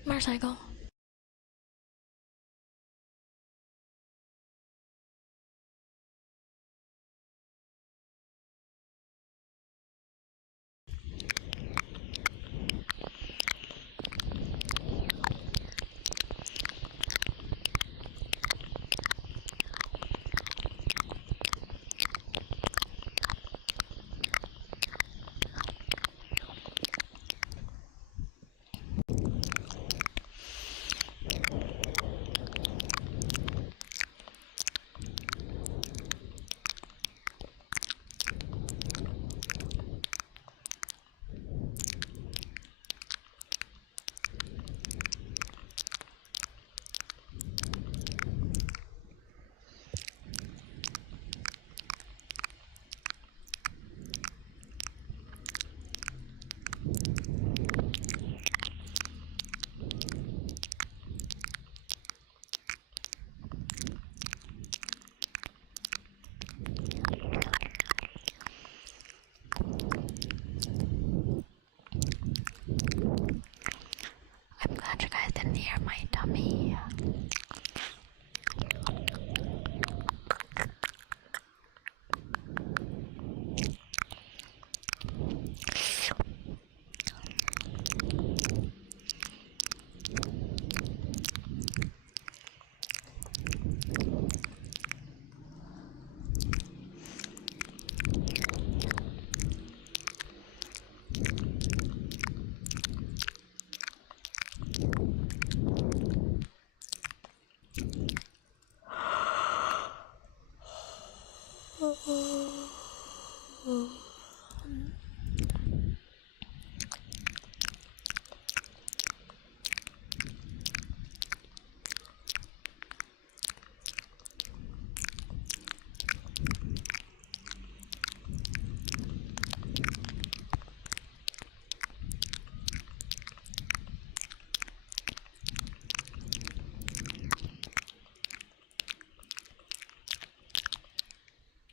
Motorcycle. I'm glad you guys didn't hear my tummy.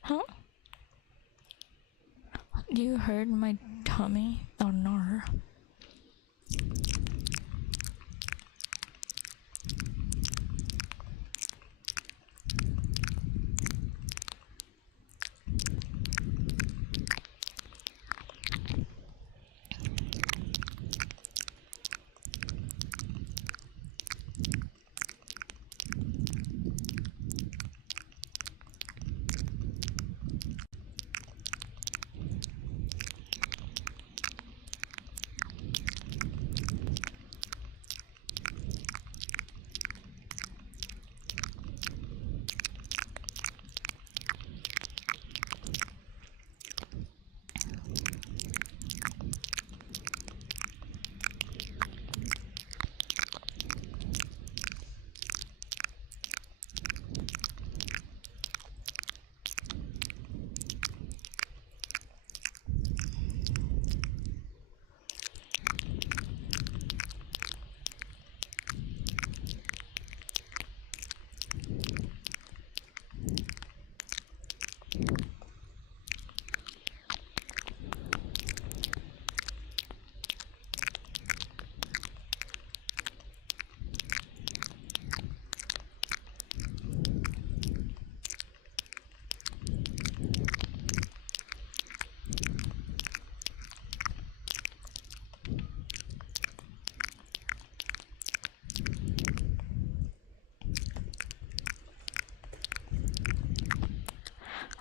Huh? You heard my tummy? Oh no.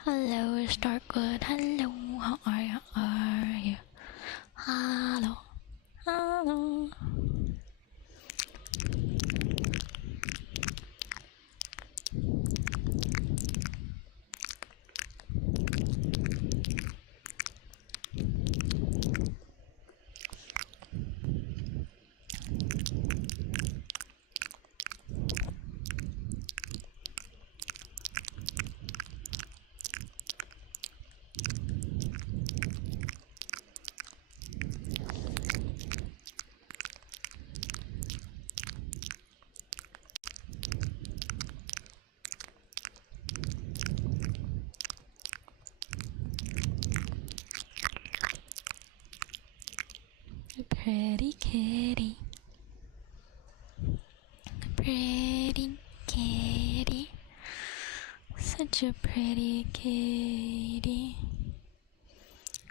Hello, Starkwood. Hello, how are you? Are you? Hello, hello. pretty kitty. Pretty kitty. Such a pretty kitty.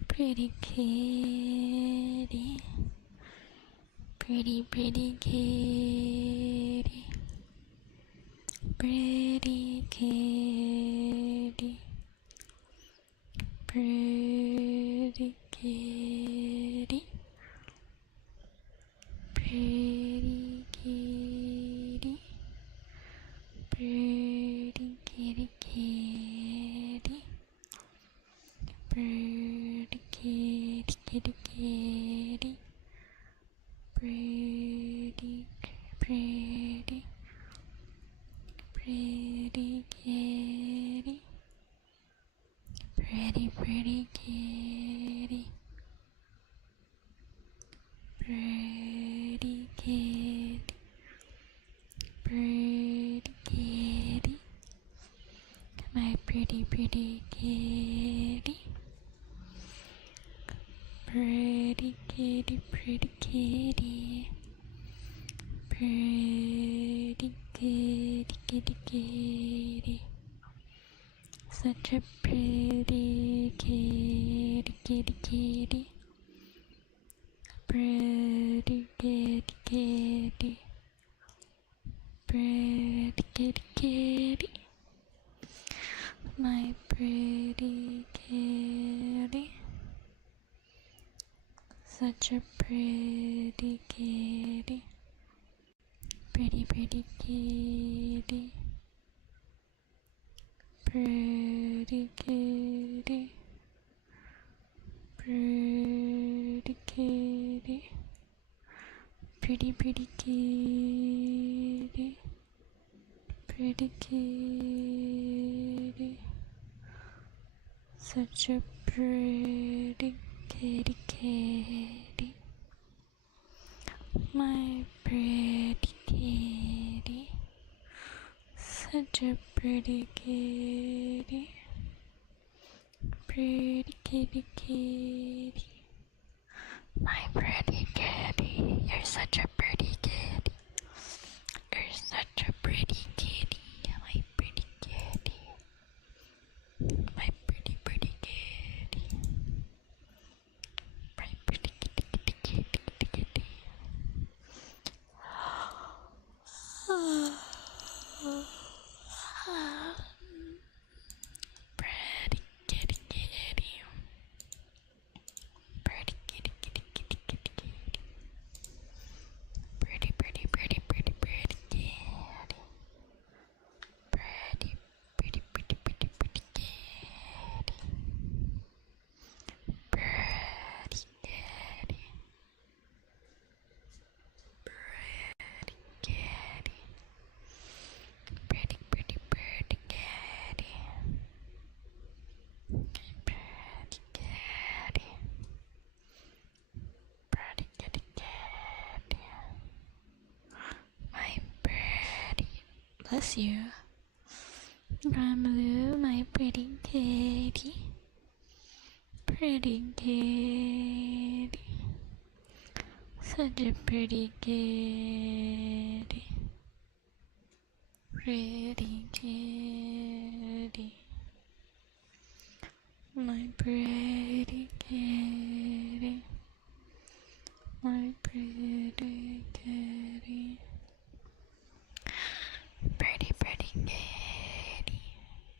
Pretty kitty. Pretty, pretty kitty. Pretty kitty. Pretty kitty. Pretty kitty. Pretty kitty kitty. Pretty kitty kitty kitty. Pretty, pretty, pretty kitty. Pretty, pretty kitty. Pretty kitty. Pretty kitty. My pretty, pretty kitty. Pretty kitty, pretty kitty. Pretty kitty, kitty, kitty. Such a pretty kitty, kitty, kitty. Pretty kitty, kitty. Pretty kitty, kitty. My pretty kitty. Such a pretty kitty. Pretty, pretty kitty. Pretty kitty. Pretty kitty. Pretty, pretty kitty. Pretty kitty. Such a pretty kitty, kitty. My pretty kitty. Such a pretty kitty. Pretty kitty, kitty. My pretty kitty. You're such a pretty kitty. You're such a pretty kitty. My pretty kitty. My pretty, pretty kitty. My pretty kitty, kitty, kitty, kitty, kitty. Pretty kitty, kitty. Pretty kitty, kitty, kitty, kitty, kitty. Pretty, pretty, pretty, pretty, pretty kitty. Pretty, pretty, pretty, pretty, pretty kitty. Pretty kitty. Pretty kitty. Pretty, pretty, pretty kitty. Pretty kitty. Pretty kitty kitty. My pretty. Bless you. Grandma, my pretty kitty. Pretty kitty. Such a pretty kitty. Pretty kitty. My pretty kitty. My pretty kitty. Pretty, pretty kitty.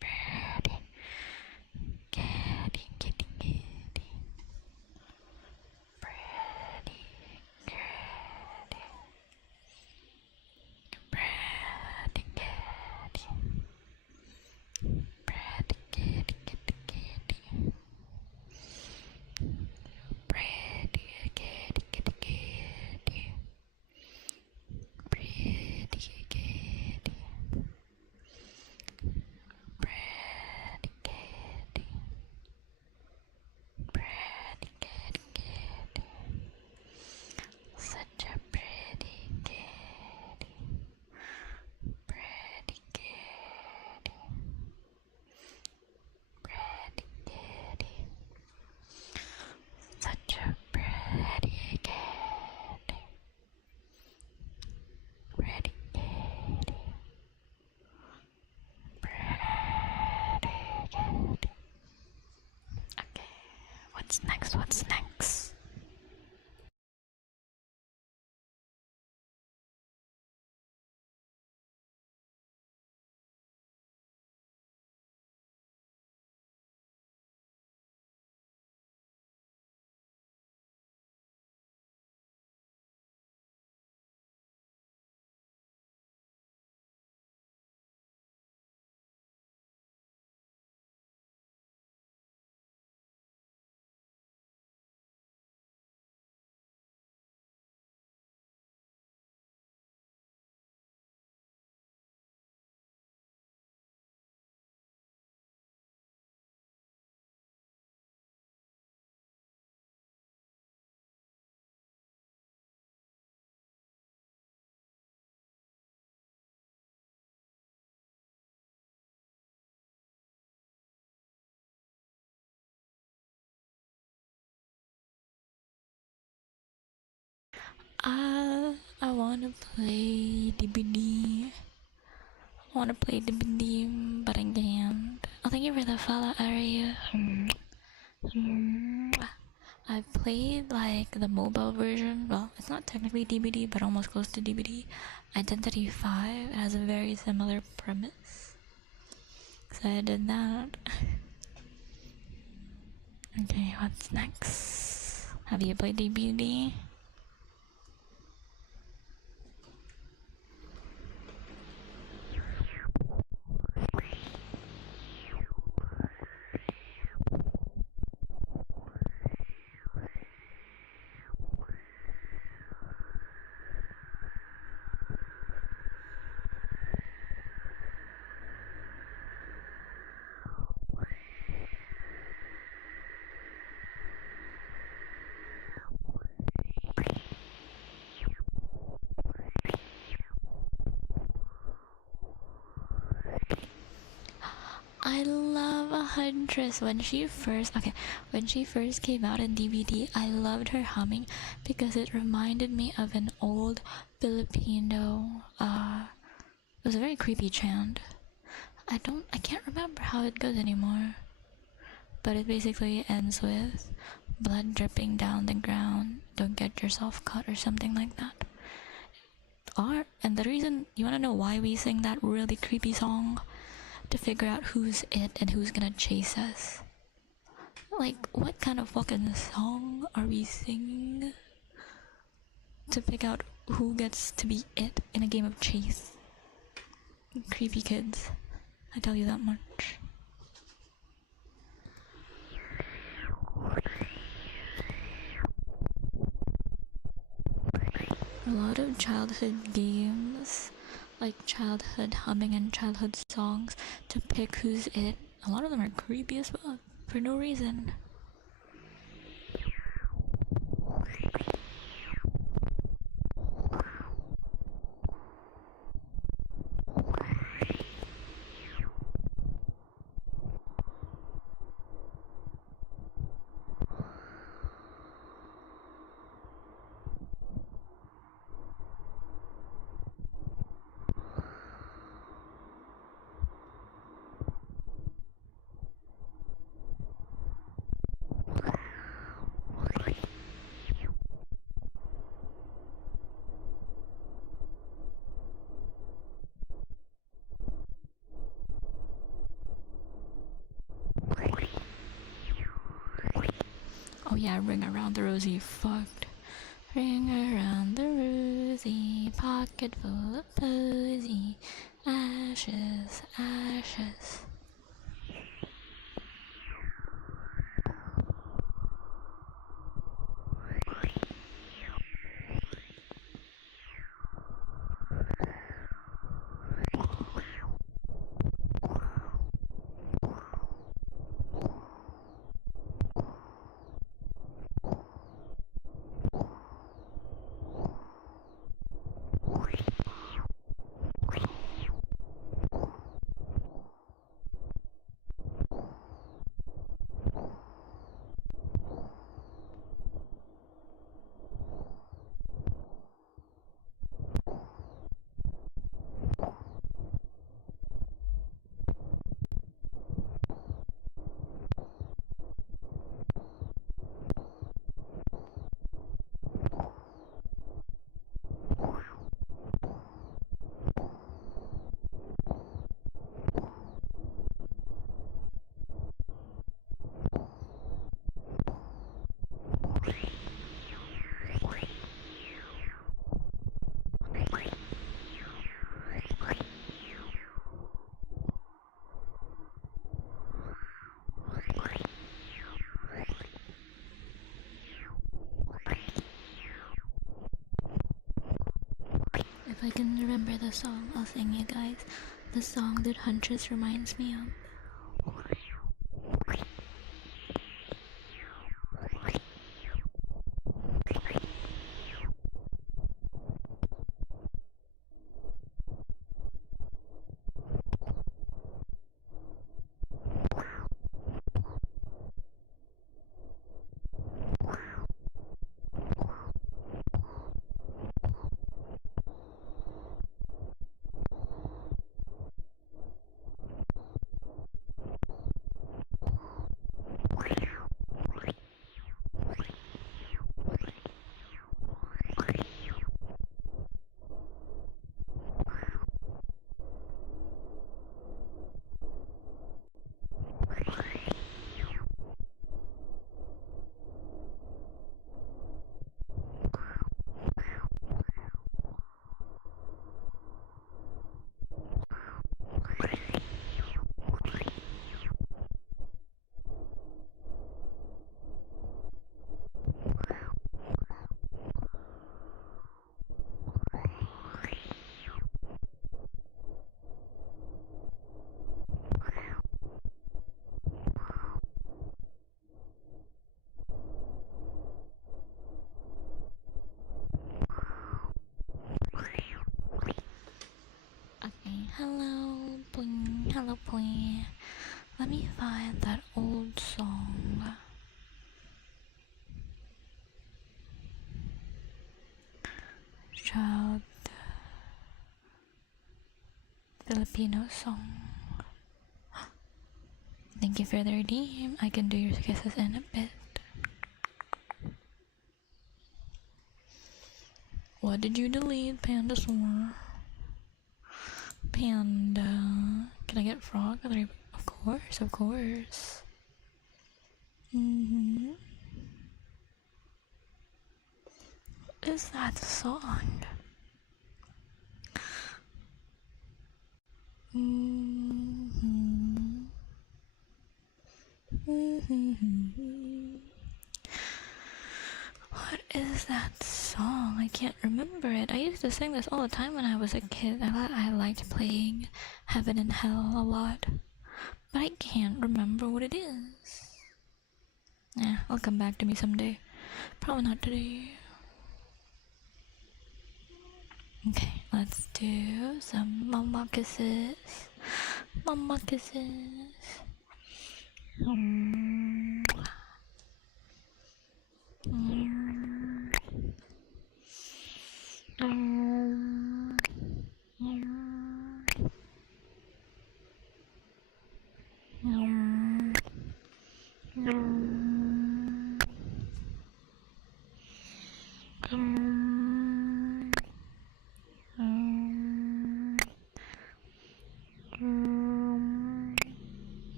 Pretty kitty, kitty, kitty. Pretty kitty. Pretty kitty. What's next? What's next? I wanna play DBD. I wanna play DBD, but I can't. Oh, thank you for the follow, Aria. I played like the mobile version. Well, it's not technically DBD, but almost close to DBD. Identity 5. It has a very similar premise. So I did that. Okay, what's next? Have you played DBD? I love Huntress. When she first came out in DVD, I loved her humming because it reminded me of an old Filipino it was a very creepy chant. I can't remember how it goes anymore. But it basically ends with blood dripping down the ground, don't get yourself caught or something like that. And the reason, you wanna know why we sing that really creepy song? To figure out who's it and who's gonna chase us. Like, what kind of fucking song are we singing to pick out who gets to be it in a game of chase? Creepy kids, I tell you that much. A lot of childhood games, like childhood humming and childhood songs, to pick who's it. A lot of them are creepy as fuck for no reason. Oh yeah, ring around the rosy, fucked. Ring around the rosy, pocket full of posy, ashes, ashes. I can remember the song, I'll sing you guys. The song that Huntress reminds me of. Okay, hello, bling, hello, bling. Let me find that old song. Child Filipino song. Thank you for the redeem. I can do your kisses in a bit. What did you delete, Pandasaur? Panda. Can I get frog? Of course, of course. What is that song? What is that song? I can't remember it. I used to sing this all the time when I was a kid. I liked playing Heaven and Hell a lot. But I can't remember what it is. It'll come back to me someday. Probably not today. Okay, let's do some mama kisses. Mama kisses.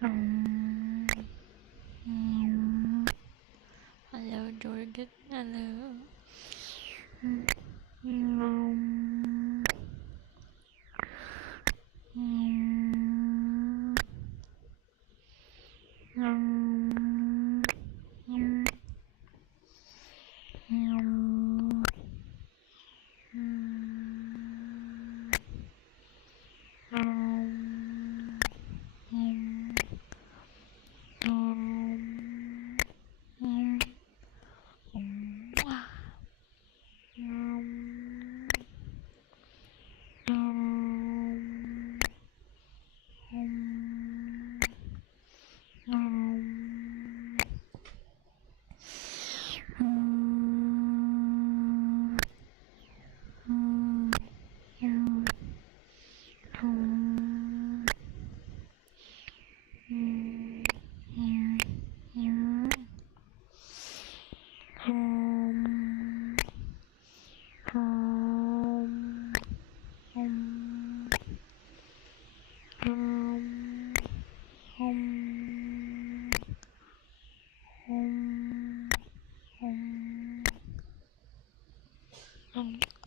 Hello, Jorgen. Hello.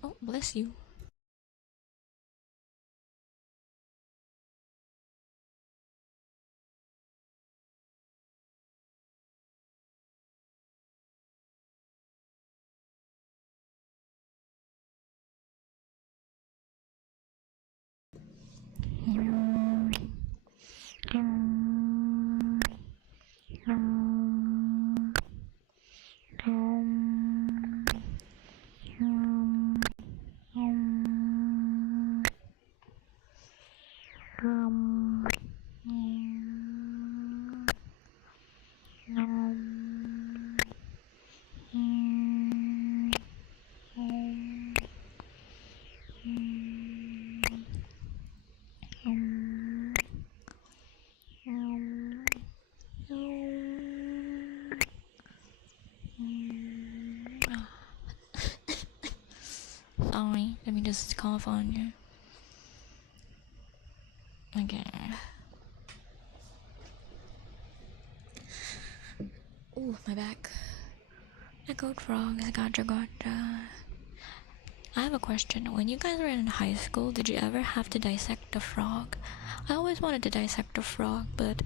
Oh, bless you. Sorry, let me just cough on you. Okay. Ooh, my back. I got frogs, gotcha. I have a question. When you guys were in high school, did you ever have to dissect a frog? I always wanted to dissect a frog, but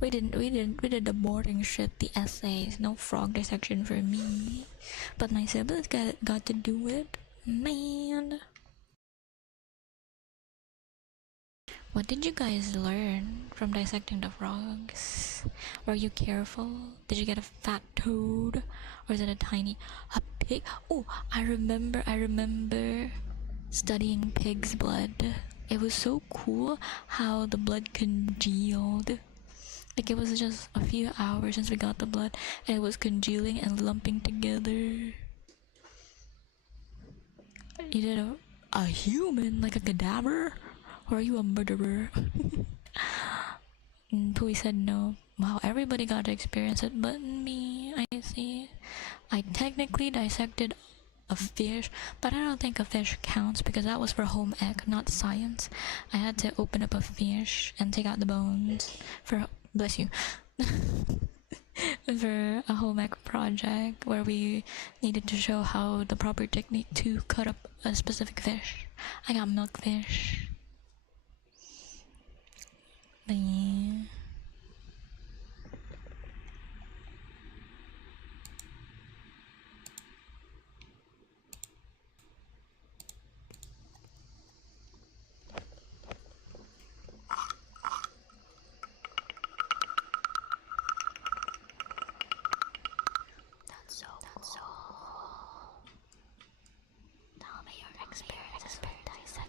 we didn't. We did the boring shit, the essays. No frog dissection for me. But my siblings got to do it. Man. What did you guys learn from dissecting the frogs? Were you careful? Did you get a fat toad? Or is it a pig? Oh, I remember studying pig's blood. It was so cool how the blood congealed. Like it was just a few hours since we got the blood and it was congealing and lumping together. You did a human, like a cadaver? Or are you a murderer? And Pui said no. Wow, everybody got to experience it but me. I see. I technically dissected a fish, but I don't think a fish counts because that was for home ec, not science. I had to open up a fish and take out the bones for, bless you, for a home ec project where we needed to show how the proper technique to cut up a specific fish. I got milkfish. But yeah. That's so. Tell me your experiences with dissecting.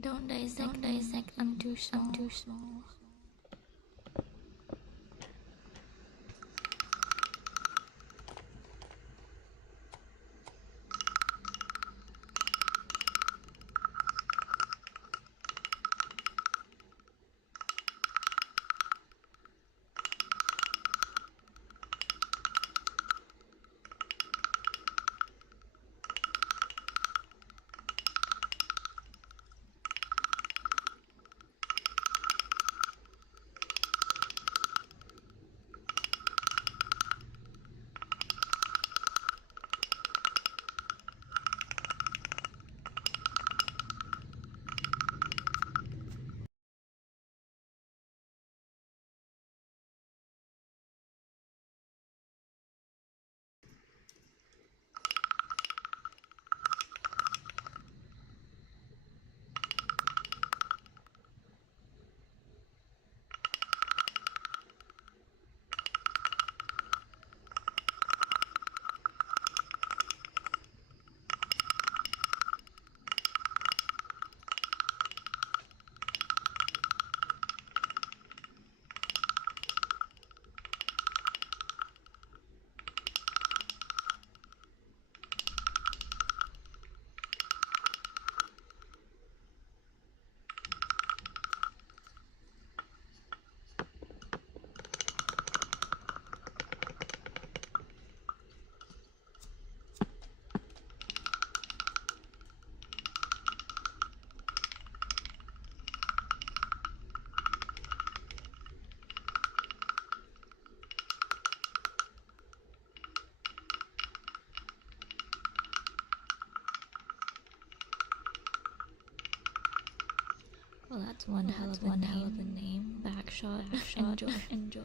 Don't dissect. I'm too small. Well, that's one hell of a name. Backshot. Enjoy.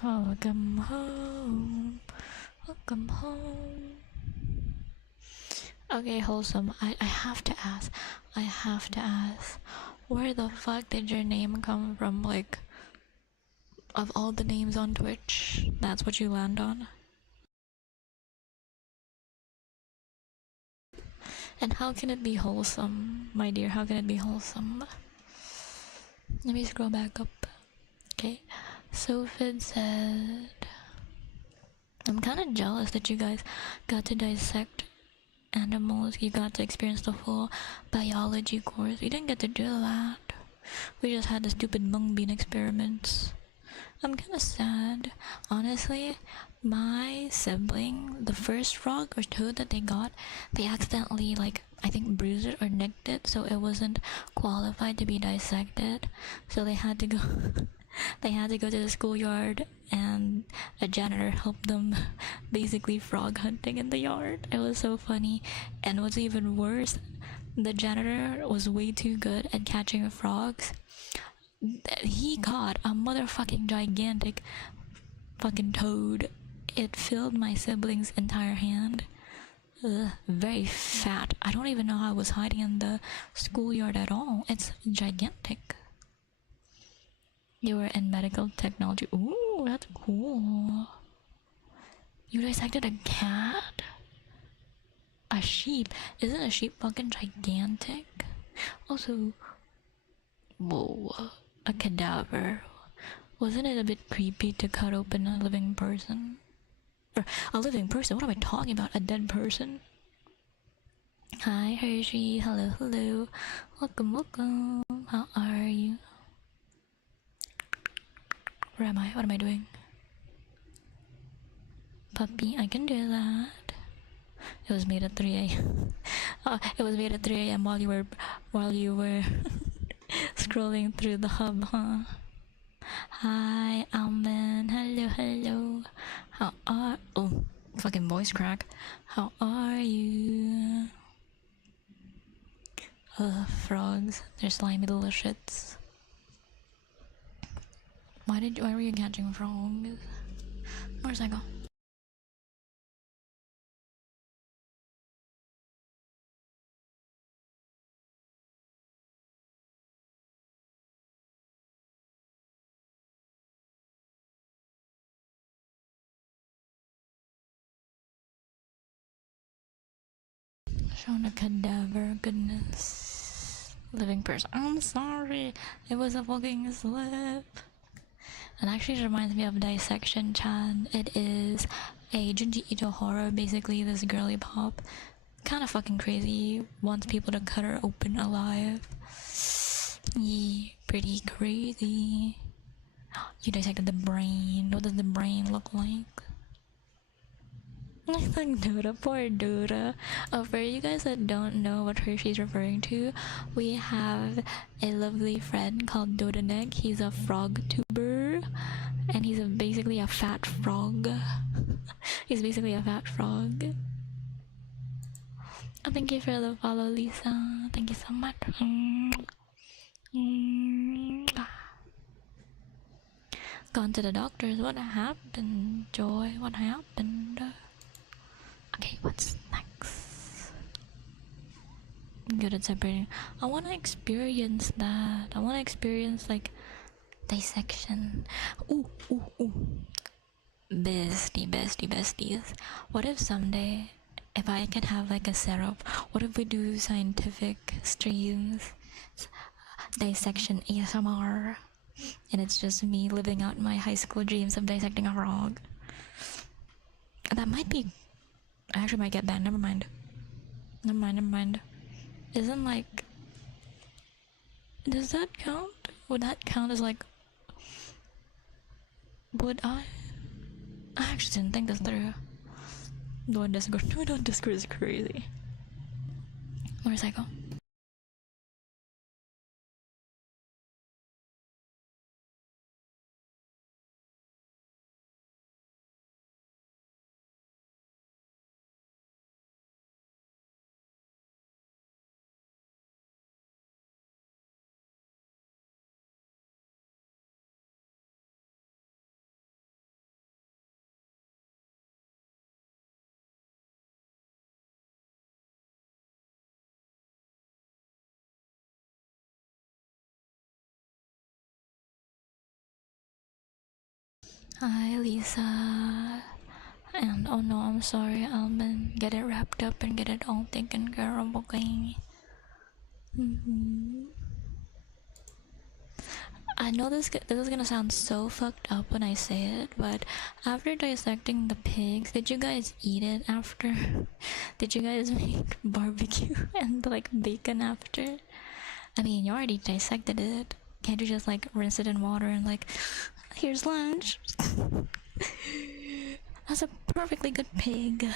Welcome home. Welcome home. Okay, wholesome. I have to ask. Where the fuck did your name come from? Like, of all the names on Twitch, that's what you land on? And how can it be wholesome, my dear? How can it be wholesome? Let me scroll back up. Okay. Sophid said, I'm kind of jealous that you guys got to dissect animals. You got to experience the full biology course. We didn't get to do that. We just had the stupid mung bean experiments. I'm kind of sad. Honestly, my sibling, the first frog or toad that they got, they accidentally, like, I think bruised it or nicked it, so it wasn't qualified to be dissected. So they had to go They had to go to the schoolyard and a janitor helped them basically frog hunting in the yard. It was so funny. And what's even worse, the janitor was way too good at catching frogs. He caught a motherfucking gigantic fucking toad. It filled my sibling's entire hand. Very fat. I don't even know how it was hiding in the schoolyard at all. It's gigantic. You were in medical technology. Ooh, that's cool. You dissected a cat? A sheep? Isn't a sheep fucking gigantic? Also, whoa, a cadaver. Wasn't it a bit creepy to cut open a living person? Or a living person? What am I talking about? A dead person? Hi Hershey, hello, hello. Welcome, welcome. How are you? Where am I? What am I doing? Puppy, I can do that. It was made at 3 a.m. It was made at 3 a.m. while you were scrolling through the hub, huh? Hi, Alman. Hello, hello. How are... Oh, fucking voice crack. How are you? Frogs. They're slimy little shits. Why were you catching frogs? Where's I go? Shown a cadaver, goodness. Living person. I'm sorry. It was a fucking slip. It actually reminds me of Dissection Chan. It is a Junji Ito horror, basically this girly pop. Kinda fucking crazy. Wants people to cut her open alive. Yeah, pretty crazy. You dissected the brain. What does the brain look like? Like Dora, poor Dora. For you guys that don't know what Hershey's referring to, we have a lovely friend called Dodanek. He's a frog tuber, and he's basically a fat frog. He's basically a fat frog. Oh, thank you for the follow, Lisa. Thank you so much. Gone to the doctors. What happened, Joy? What happened? Okay, what's next? Good at separating. I want to experience that. I want to experience like dissection. Ooh. Besties. What if someday, if I can have like a setup, what if we do scientific streams, dissection ASMR, and it's just me living out my high school dreams of dissecting a frog? That might be... I actually might get banned. Never mind. Isn't like... Does that count? Would that count as like... Would I actually didn't think this through. Doing Discord is crazy. Where's I go? Hi, Lisa. And oh no, I'm sorry, Alman. Get it wrapped up and get it all taken care of, okay? I know this is gonna sound so fucked up when I say it, but after dissecting the pigs, did you guys eat it after? Did you guys make barbecue and like bacon after? I mean, you already dissected it. Can't you just like rinse it in water and like, here's lunch? That's a perfectly good pig.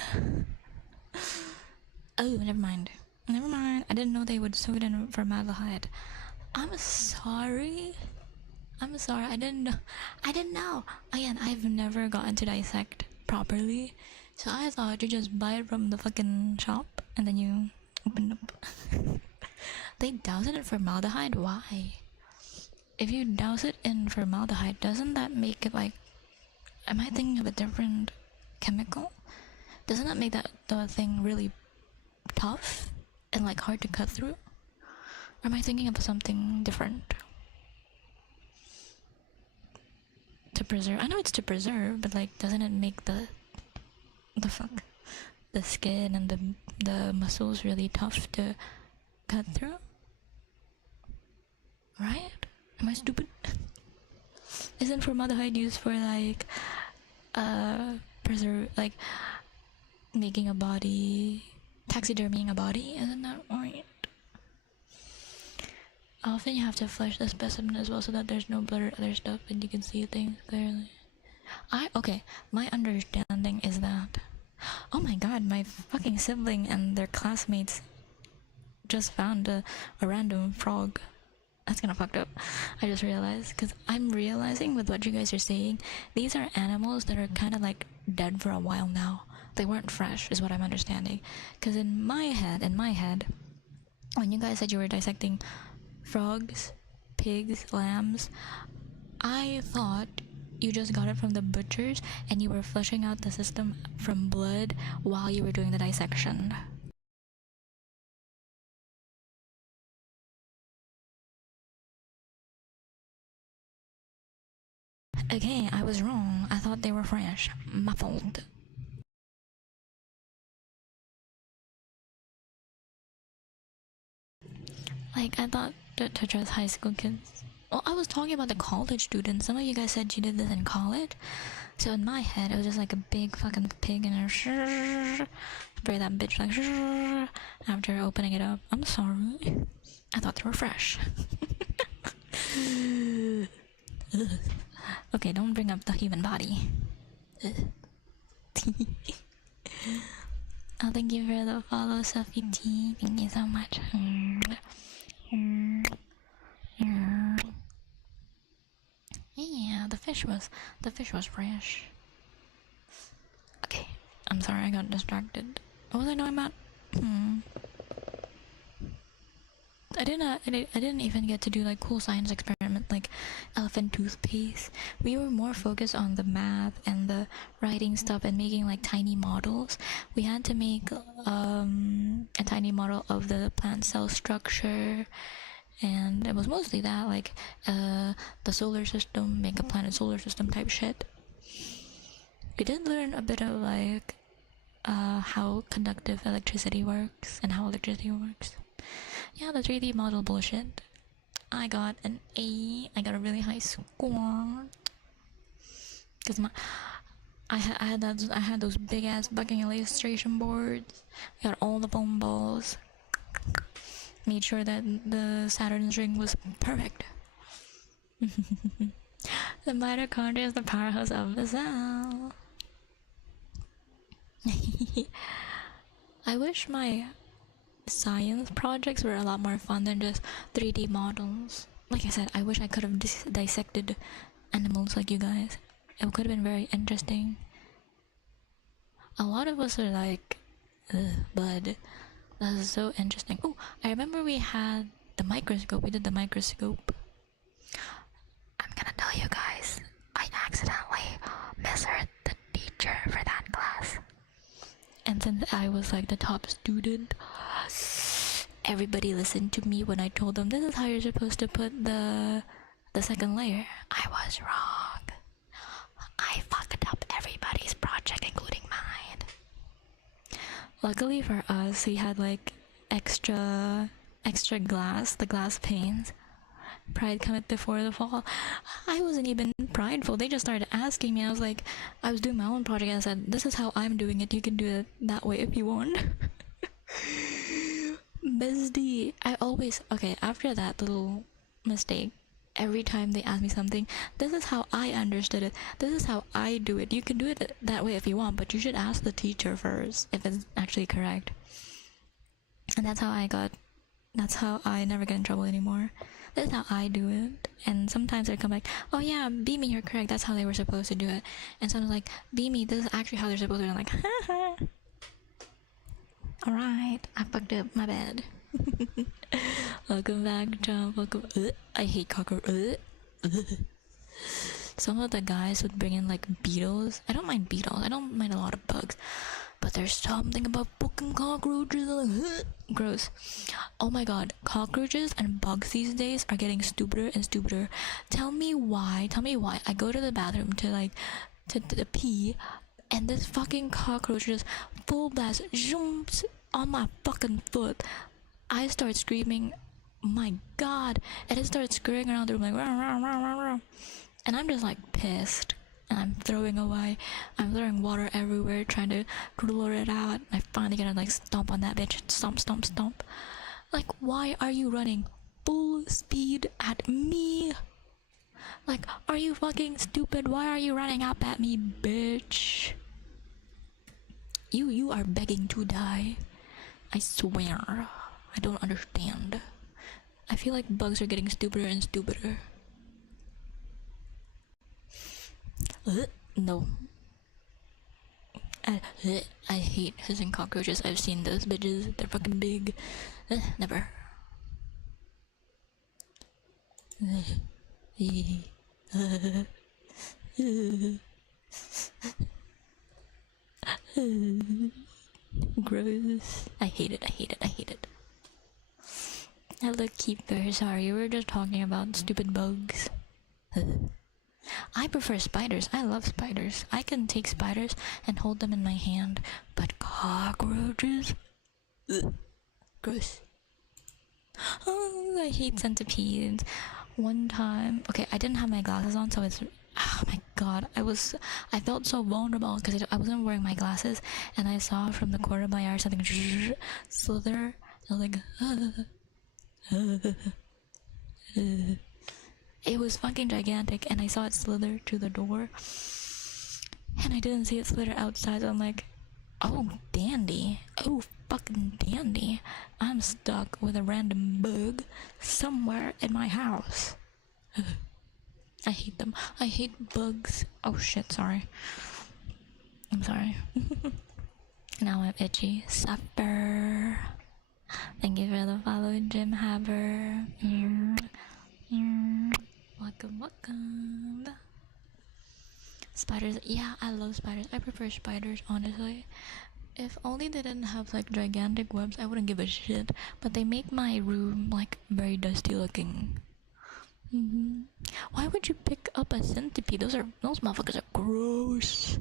Oh, never mind. I didn't know they would soak it in formaldehyde. I'm sorry. I'm sorry, I didn't know. I didn't know. Again, I've never gotten to dissect properly, so I thought you just buy it from the fucking shop and then you open up. They douse it in formaldehyde? Why? If you douse it in formaldehyde, doesn't that make it like... Am I thinking of a different chemical? Doesn't that make that the thing really tough and like hard to cut through? Or am I thinking of something different? To preserve? I know it's to preserve, but like, doesn't it make the fuck? The skin and the muscles really tough to cut through? Right? Am I stupid? Isn't formaldehyde used for like preserve, like making a body, taxidermying a body? Isn't that right? Often you have to flush the specimen as well so that there's no blood or other stuff and you can see things clearly. Okay, my understanding is that... Oh my god, my fucking sibling and their classmates just found a random frog. That's kinda fucked up. I just realized, because I'm realizing with what you guys are saying, these are animals that are kind of like dead for a while now. They weren't fresh, is what I'm understanding. Because in my head, when you guys said you were dissecting frogs, pigs, lambs, I thought you just got it from the butchers and you were flushing out the system from blood while you were doing the dissection. Okay, I was wrong. I thought they were fresh. My fault. Like, I thought to just high school kids. Well, I was talking about the college students. Some of you guys said you did this in college. So in my head, it was just like a big fucking pig and a spray that bitch like after opening it up. I'm sorry. I thought they were fresh. Okay, don't bring up the human body. Oh, thank you for the follow, Sophie T. Thank you so much. Yeah, the fish was fresh. Okay, I'm sorry, I got distracted. What was I talking about? I didn't even get to do like cool science experiment like elephant toothpaste. We were more focused on the math and the writing stuff and making like tiny models. We had to make a tiny model of the plant cell structure, and it was mostly that, like the solar system, make a planet solar system type shit. We did learn a bit of like how conductive electricity works and how electricity works. Yeah, the 3D model bullshit. I got an A. I got a really high score. Cause I had those big ass fucking illustration boards. I got all the foam balls. Made sure that the Saturn's ring was perfect. The mitochondria is the powerhouse of the cell. I wish my science projects were a lot more fun than just 3D models. Like I said, I wish I could have dissected animals like you guys. It could have been very interesting. A lot of us are like, but that is so interesting. Oh, I remember we had the microscope. We did the microscope. I'm gonna tell you guys, I accidentally misheard the teacher for that class. And since I was like the top student, everybody listened to me when I told them this is how you're supposed to put the second layer. I was wrong. I fucked up everybody's project, including mine. Luckily for us, we had like extra glass, the glass panes. Pride cometh before the fall. I wasn't even prideful. They just started asking me. I was doing my own project and I said, this is how I'm doing it. You can do it that way if you want. Bestie. After that little mistake, every time they ask me something, this is how I understood it. This is how I do it. You can do it that way if you want, but you should ask the teacher first if it's actually correct. And that's how I got That's how I never get in trouble anymore. That's how I do it. And sometimes I come back, oh yeah, Beamy, you're correct. That's how they were supposed to do it. And someone's like, Beamy, this is actually how they're supposed to do it. I'm like, haha. Alright, I fucked up. My bad. Welcome back, John. Welcome. I hate cockroaches. Some of the guys would bring in like beetles. I don't mind beetles. I don't mind a lot of bugs. But there's something about fucking cockroaches. Like, gross. Oh my god, cockroaches and bugs these days are getting stupider and stupider. Tell me why. I go to the bathroom to pee, and this fucking cockroach just full blast zooms on my fucking foot. I start screaming, my god, and it starts scurrying around the room like rah, rah, rah, rah, rah. And I'm just like pissed, and I'm throwing water everywhere trying to lure it out. I finally gotta like stomp on that bitch. Stomp, stomp, stomp. Like, why are you running full speed at me? Like, are you fucking stupid? Why are you running up at me, bitch? You are begging to die. I swear. I don't understand. I feel like bugs are getting stupider and stupider. No. I hate hissing cockroaches. I've seen those bitches. They're fucking big. Never. Gross. I hate it. Hello, Keeper. Sorry, we were just talking about stupid bugs. I prefer spiders. I love spiders. I can take spiders and hold them in my hand, but cockroaches? Gross. Oh, I hate centipedes. One time, okay, I didn't have my glasses on, so it's, oh my god, I felt so vulnerable because I wasn't wearing my glasses, and I saw from the corner of my eye something slither. I was like, it was fucking gigantic, and I saw it slither to the door, and I didn't see it slither outside, so I'm like, oh dandy, oh fucking dandy, I'm stuck with a random bug somewhere in my house. I hate them. I hate bugs. Oh shit, sorry. I'm sorry. Now I'm itchy. Supper. Thank you for the follow, Jim Haber. Welcome. Spiders. Yeah, I love spiders. I prefer spiders, honestly. If only they didn't have like gigantic webs, I wouldn't give a shit. But they make my room like very dusty looking. Why would you pick up a centipede? Those motherfuckers are gross.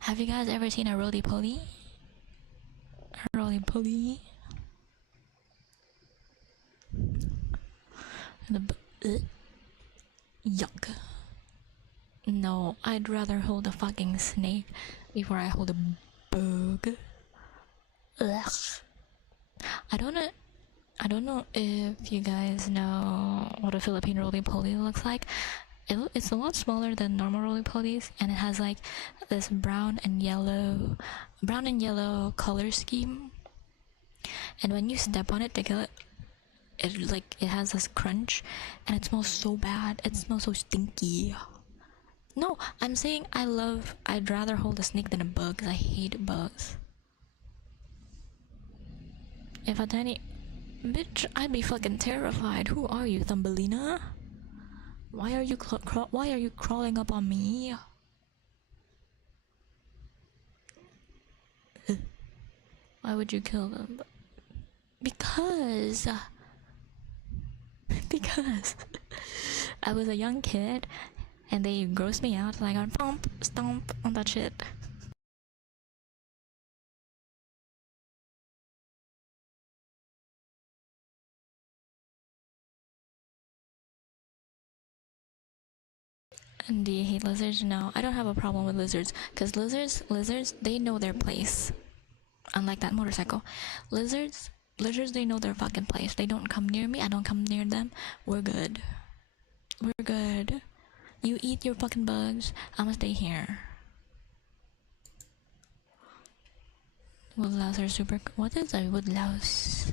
Have you guys ever seen a roly-poly? A roly-poly? Yuck. No, I'd rather hold a fucking snake before I hold a bug. Ugh. I don't know if you guys know what a Philippine roly-poly looks like. It's a lot smaller than normal roly-polies, and it has like this brown and yellow color scheme. And when you step on it to kill it, it has this crunch, and it smells so bad. It smells so stinky. No, I'm saying I'd rather hold a snake than a bug, because I hate bugs. If a tiny bitch, I'd be fucking terrified. Who are you, Thumbelina? Why are you crawling up on me? Why would you kill them? Because I was a young kid and they grossed me out, and I got stomp on that shit. And do you hate lizards? No, I don't have a problem with lizards, because lizards, they know their place. Unlike that motorcycle. Lizards, they know their fucking place. They don't come near me, I don't come near them. We're good. You eat your fucking bugs, I'ma stay here. Woodlouse are super. What is a woodlouse?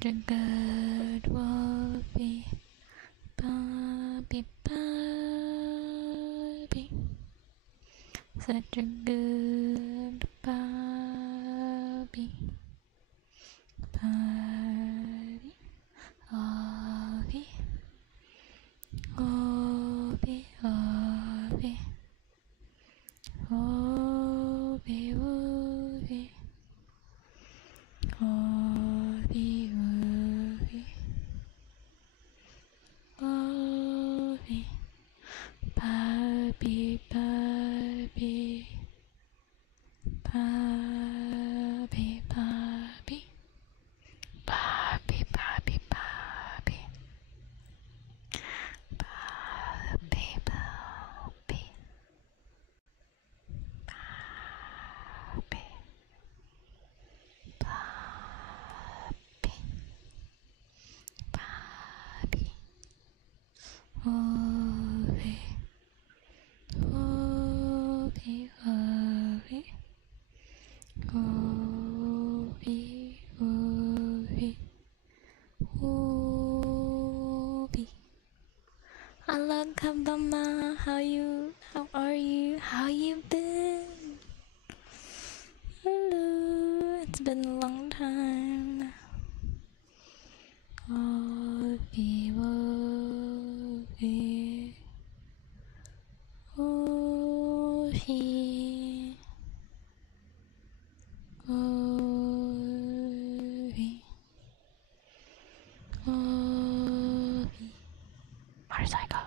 such a good Wolfie. Puppy, puppy. Such a good puppy. Puppy. Wolfie. Wolfie, Wolfie. Wolfie, Wolfie. Wolfie, Wolfie. Wolfie. Puppy, puppy. Puppy, puppy. Puppy, puppy, puppy. Puppy, puppy. Puppy. Puppy. Puppy. Wolfie. Wolfie, Wolfie. Wolfie, Wolfie. Wolfie. Hello, Kabama. How you? How are you? How you been? Hello. It's been a long time. Wolfie, Wolfie. Wolfie. Wolfie. Wolfie. Motorcycle.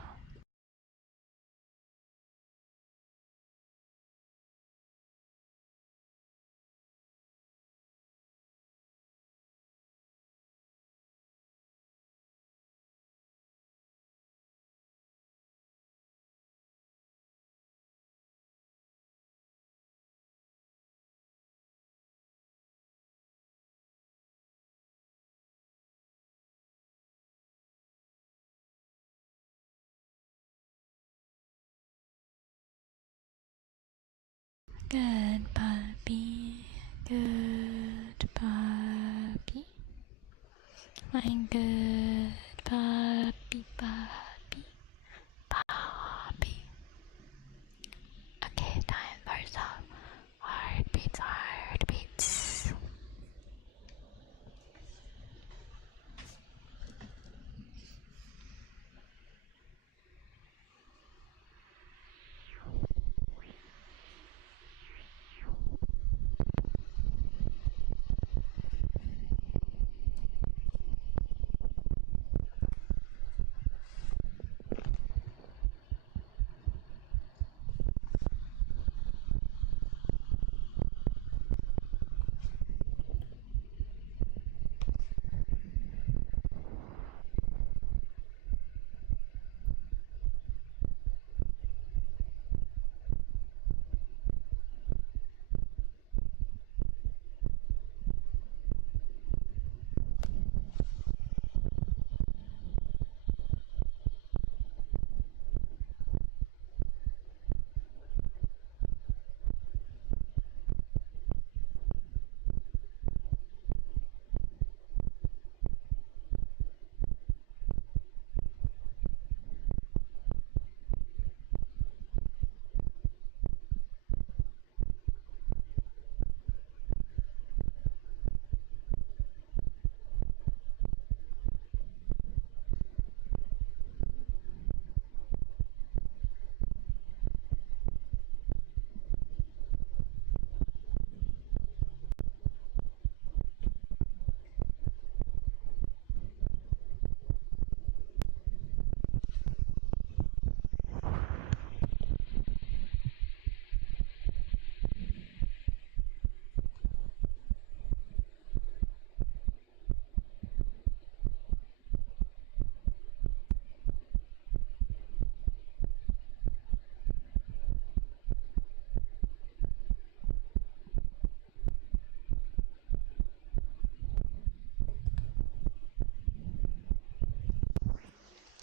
Good puppy. Good puppy. My good puppy, puppy, puppy. Okay, time for some heartbeats, heartbeats.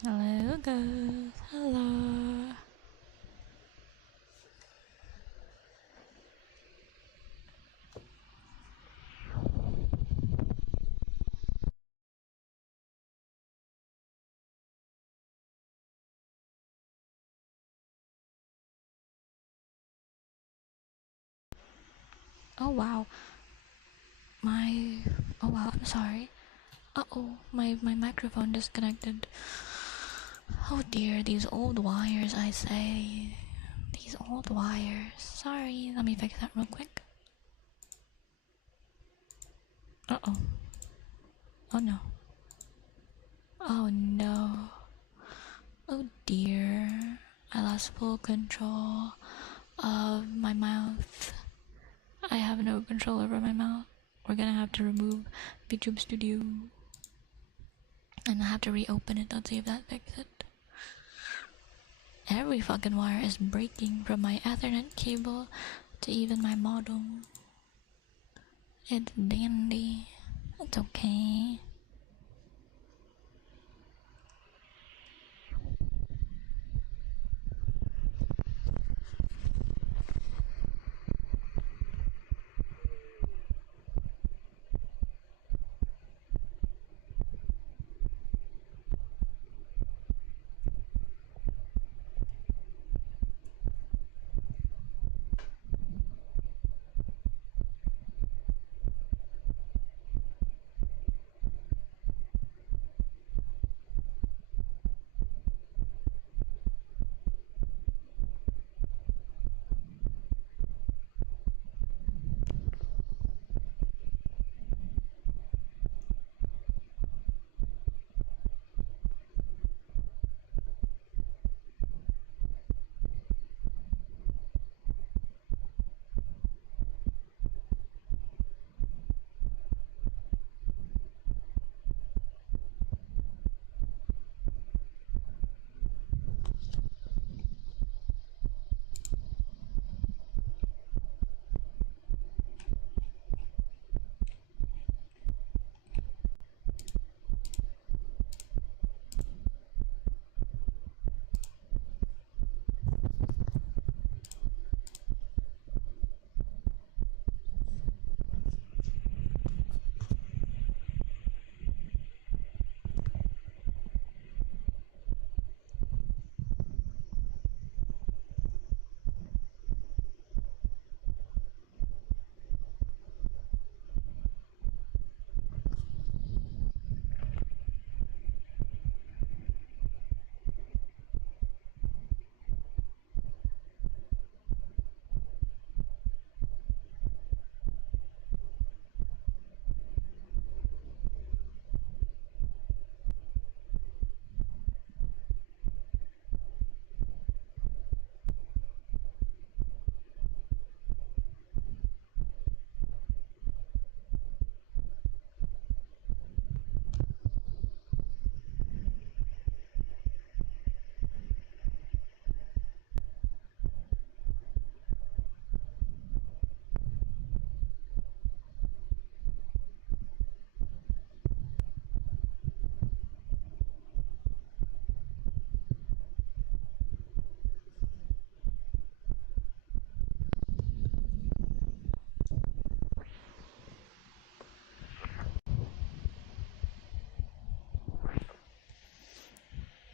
Hello, girls. Hello. Oh wow. My. Oh wow, I'm sorry. Uh oh, my microphone disconnected. Oh dear, these old wires, I say. These old wires. Sorry, let me fix that real quick. Uh oh. Oh no. Oh no. Oh dear. I lost full control of my mouth. I have no control over my mouth. We're gonna have to remove VTube Studio. And I have to reopen it. Let's see if that fixes it. Every fucking wire is breaking from my Ethernet cable to even my modem. It's dandy. It's okay.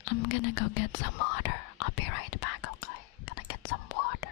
I'm gonna go get some water. I'll be right back, okay? Gonna get some water.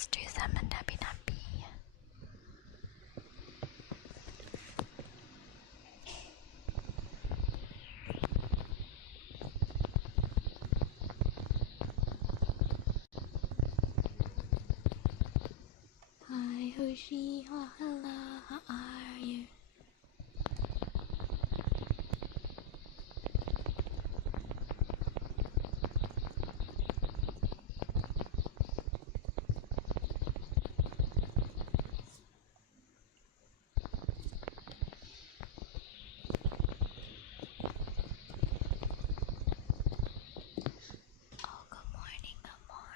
Let's do some nappy nappy. Hi Hoshi, oh hello, how are you? Oh, good morning, good morning.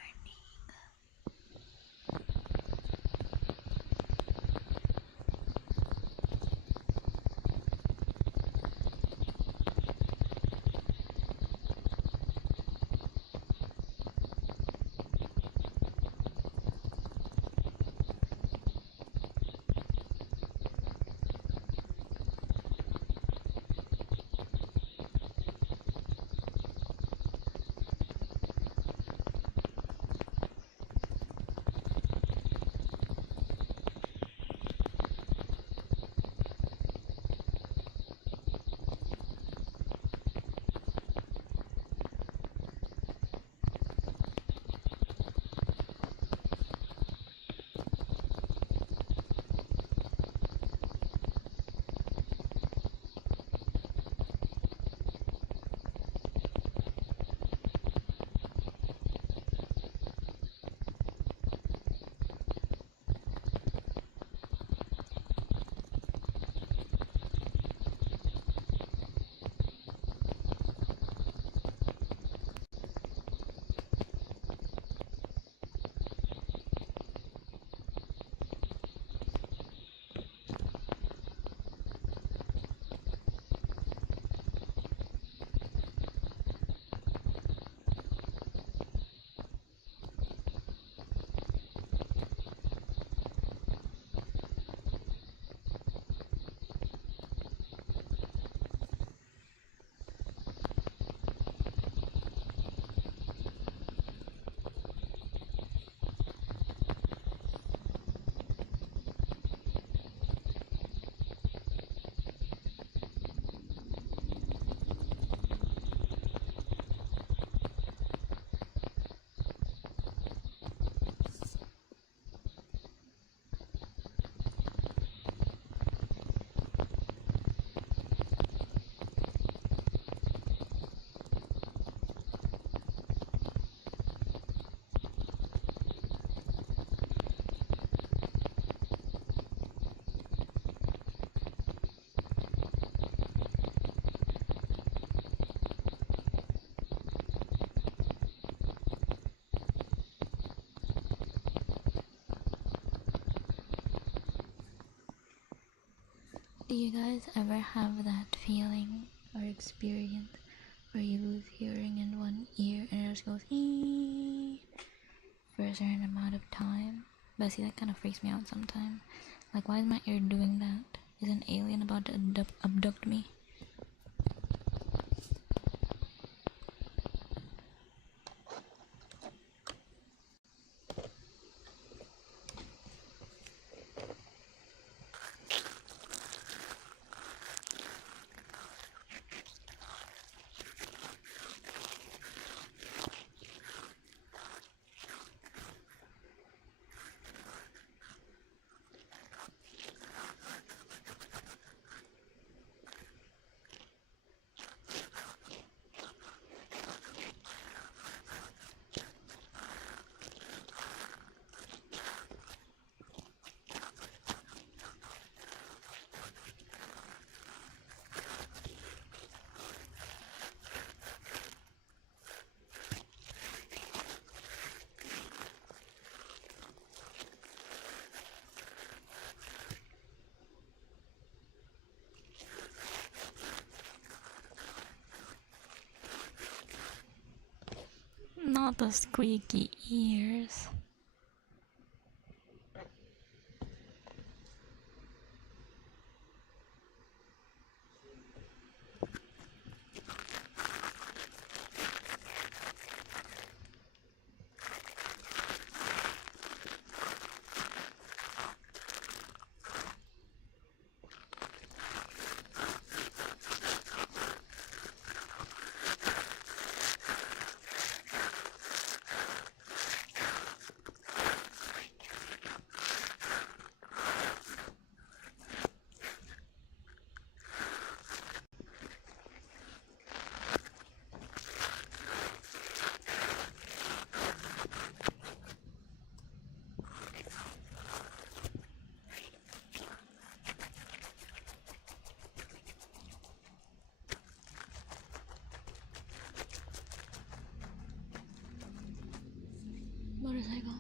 Do you guys ever have that feeling or experience where you lose hearing in one ear and it just goes ee for a certain amount of time? But see, that kind of freaks me out sometimes. Like, why is my ear doing that? Is an alien about to abduct me? Not the squeaky ears. motorcycle.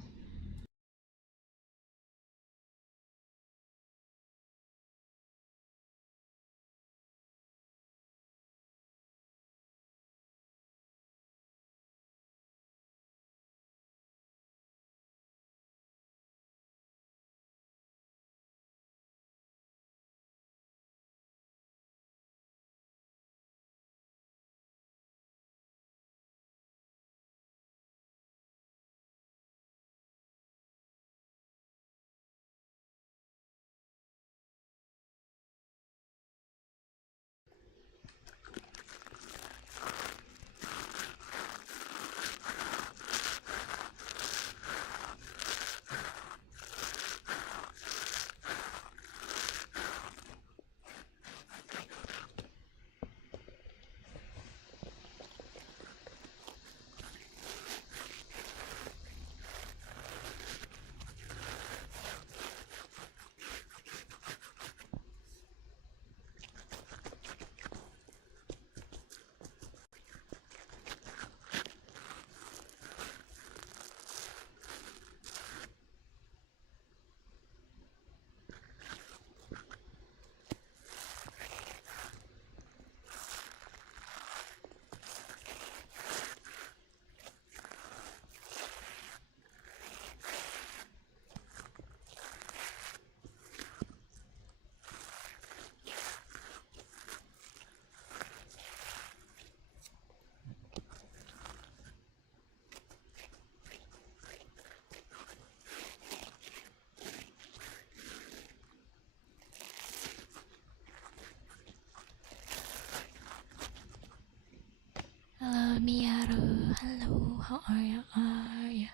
Hello, Miyaru. Hello, how are you?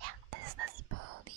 Yeah, this is Bully.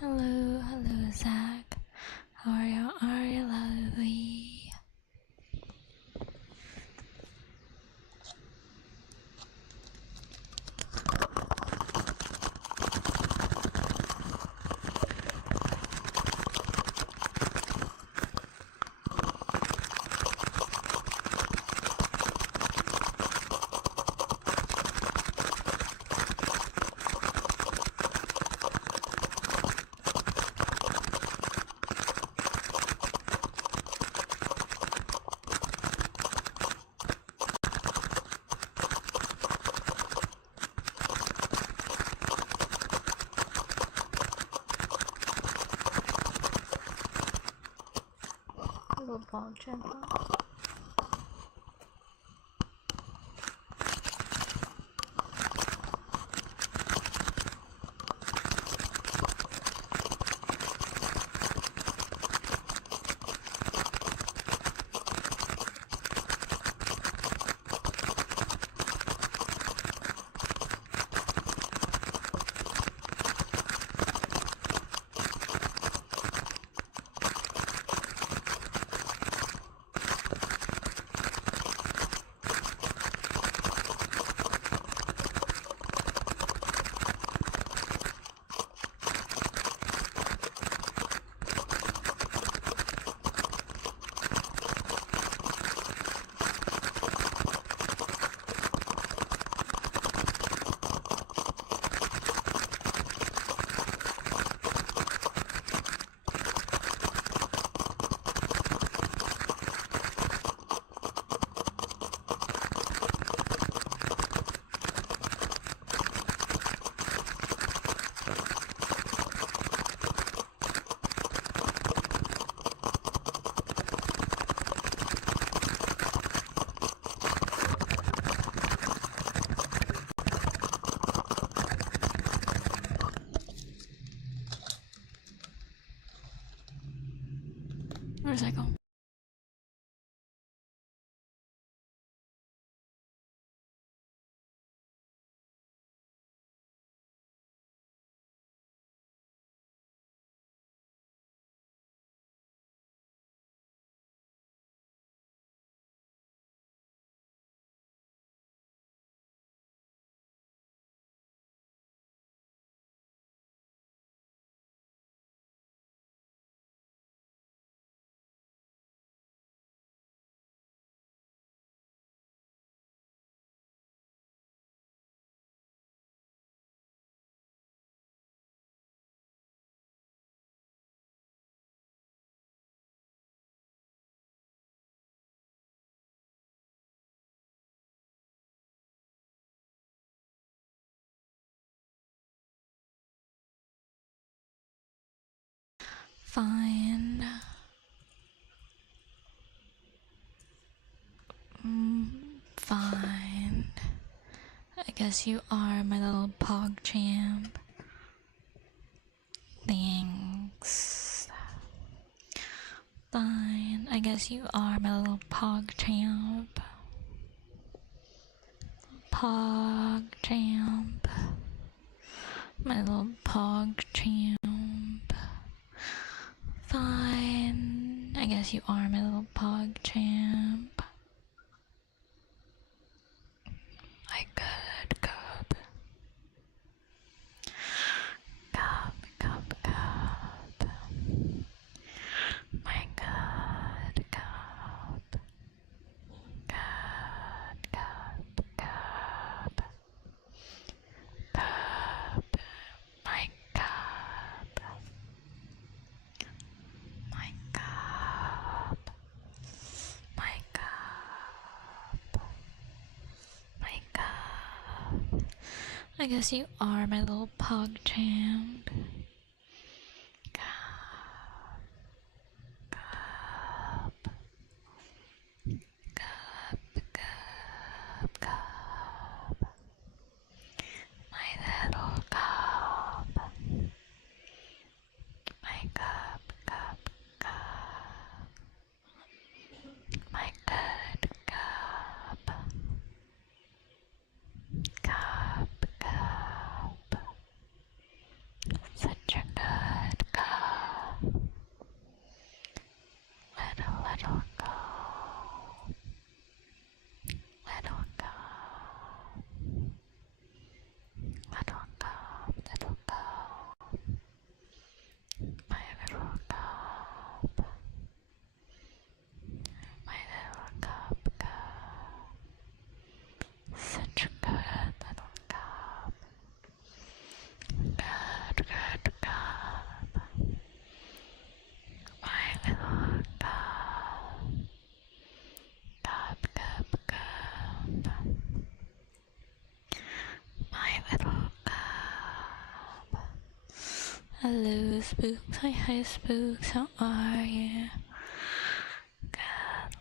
Hello, hello, Zach. How are you, lovely? Little ball champion. Where's I go? Fine. Fine. I guess you are my little pog champ. Thanks. Fine. I guess you are my little pog champ. Pog champ. My little pog champ. Fine. I guess you are my little pog champ. My good cub. Cub. My good cub. Cub. My cub. My cub. My cub. My cub. I guess you are my little pug champ. My little cub. My cub. My good cub. Cub. Hello, Spooks. Hi, Spooks. How are you? Good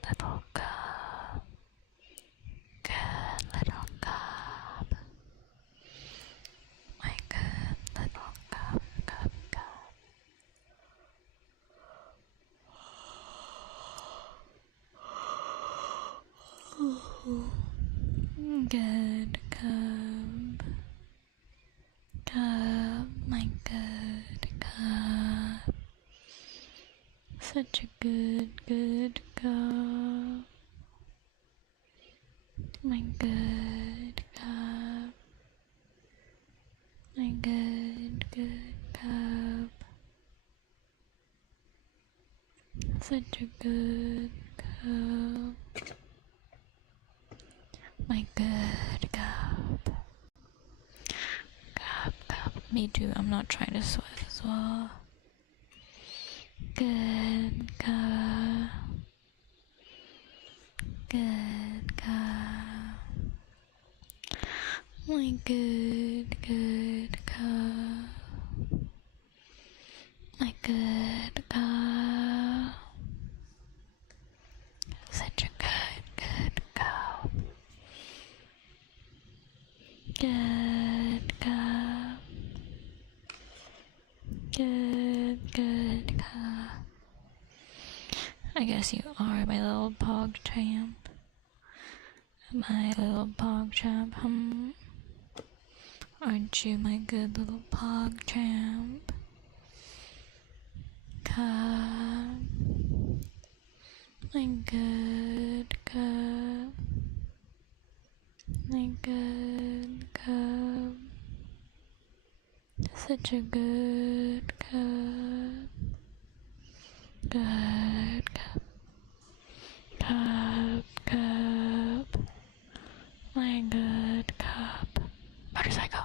little cub. Good little cub. My good little cub. Good cub. Cub, my good cub. Such a good cub. My good cub. My good cub. Such a good cub. My good cub. Cub. Me too, I'm not trying to sweat as well. Good cub. Good cub. My good cub. My good cub. Such a good cub. Good cub. Good cub. I guess you are my little pog champ. My little pog champ, Aren't you my good little pog champ? Cub. My good cub. My good cub. Such a good cub. Good cub. Cub. My good cub. Motorcycle.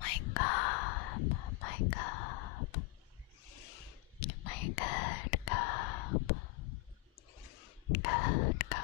My cub. My cub. My good cub. Good cub.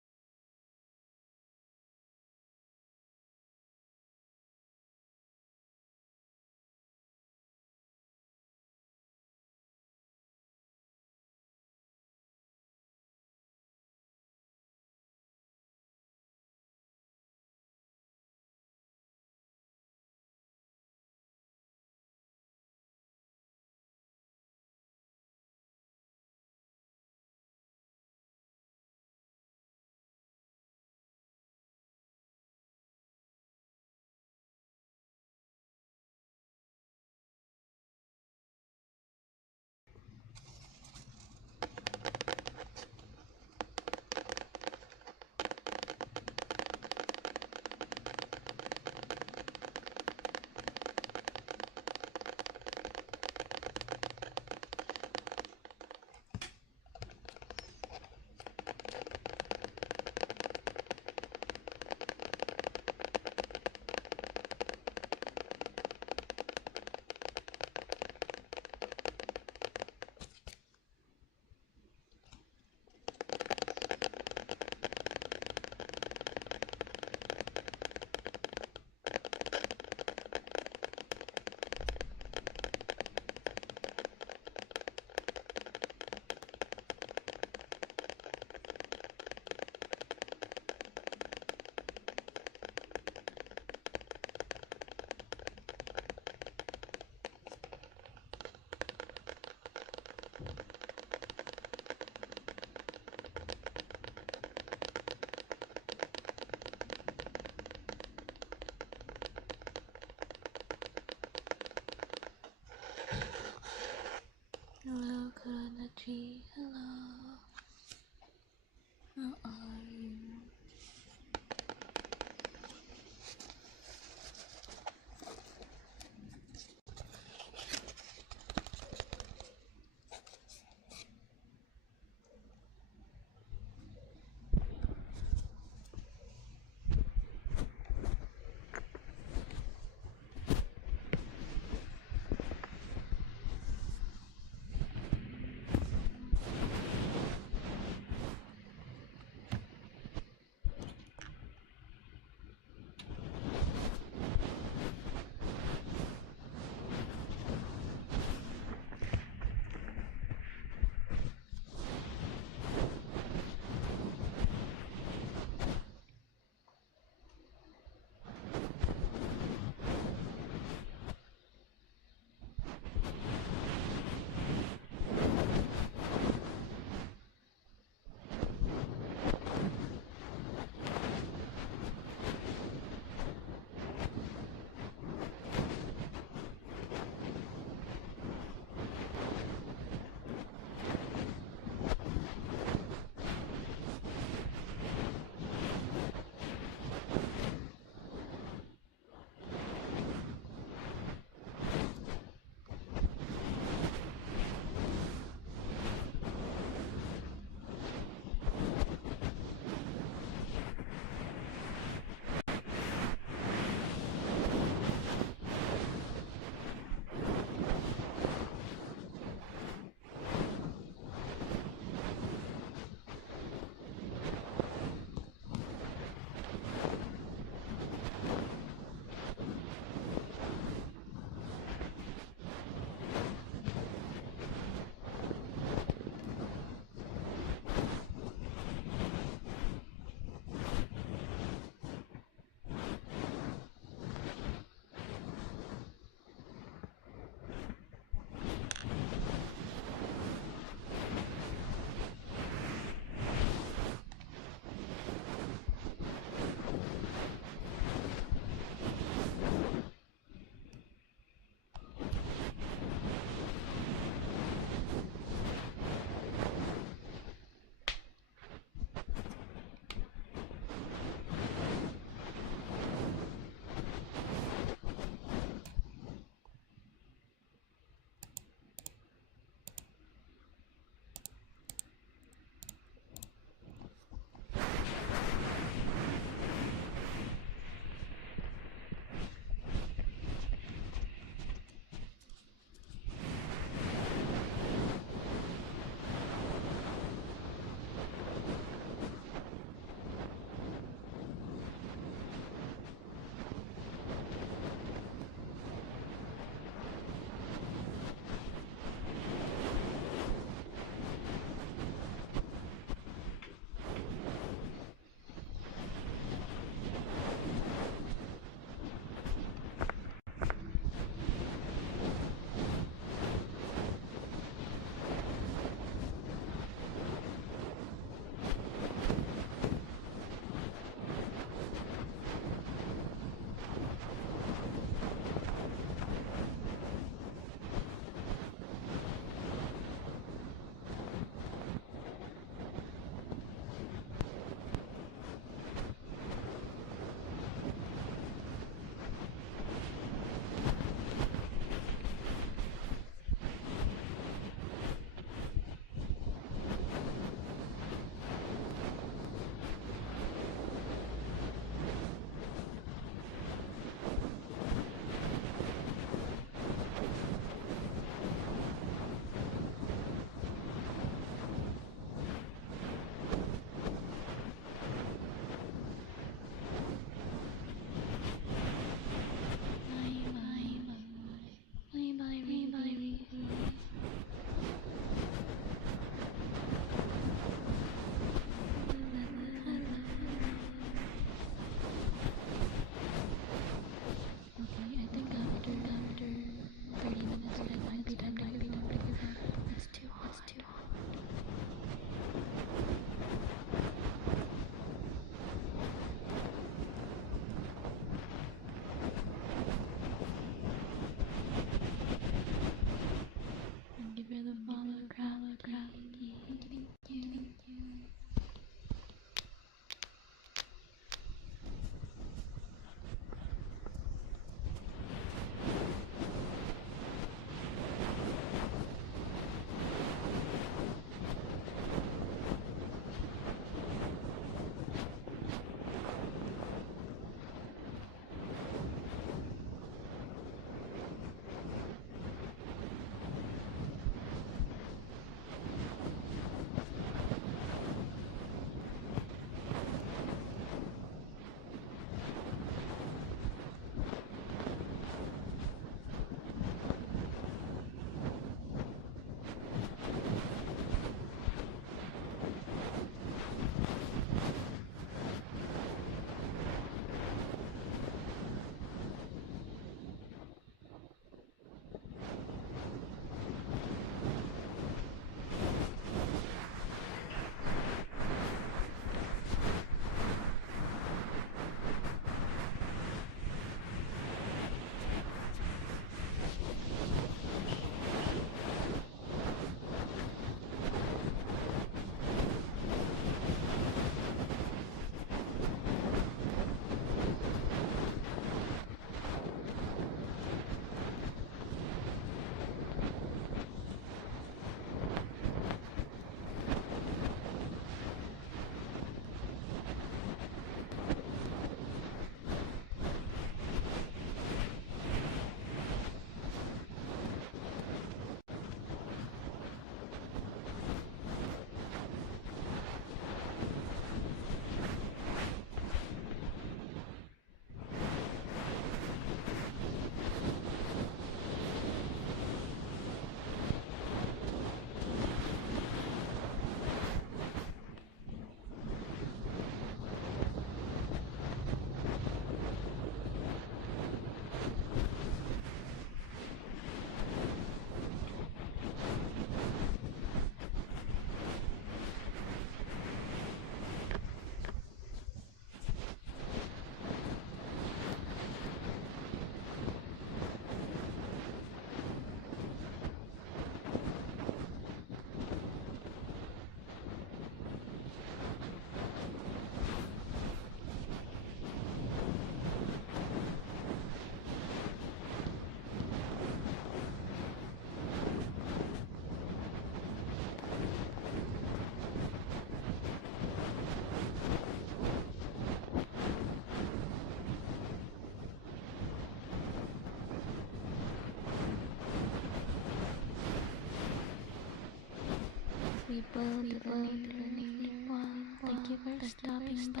Thank you for stopping by.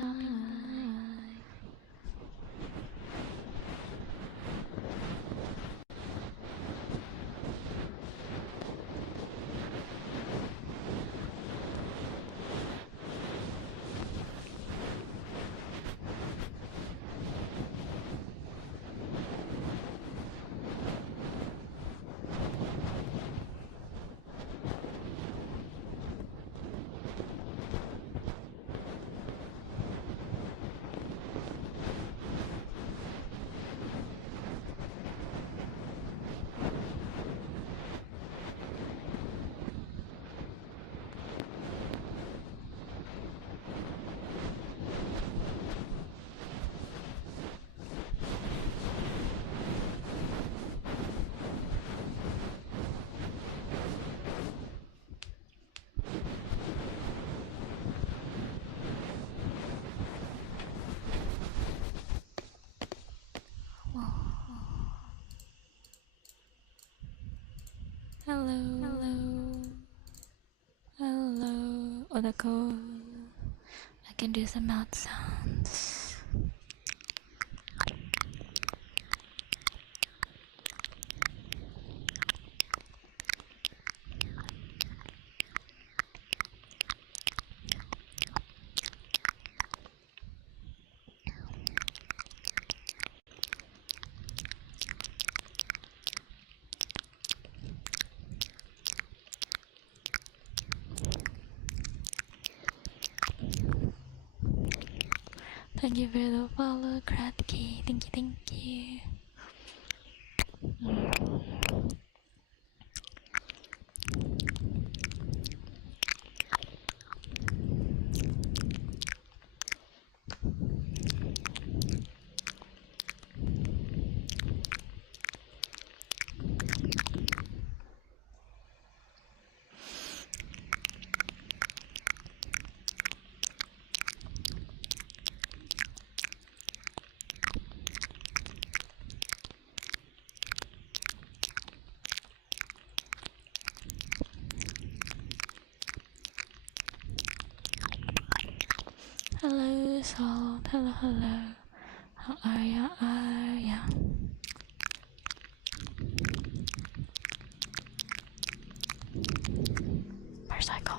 Hello, hello, Odako. I can do some mouth sounds. Thank you for the follow, Kratky. Thank you. Hello, Salt. Hello. How are ya? Motorcycle.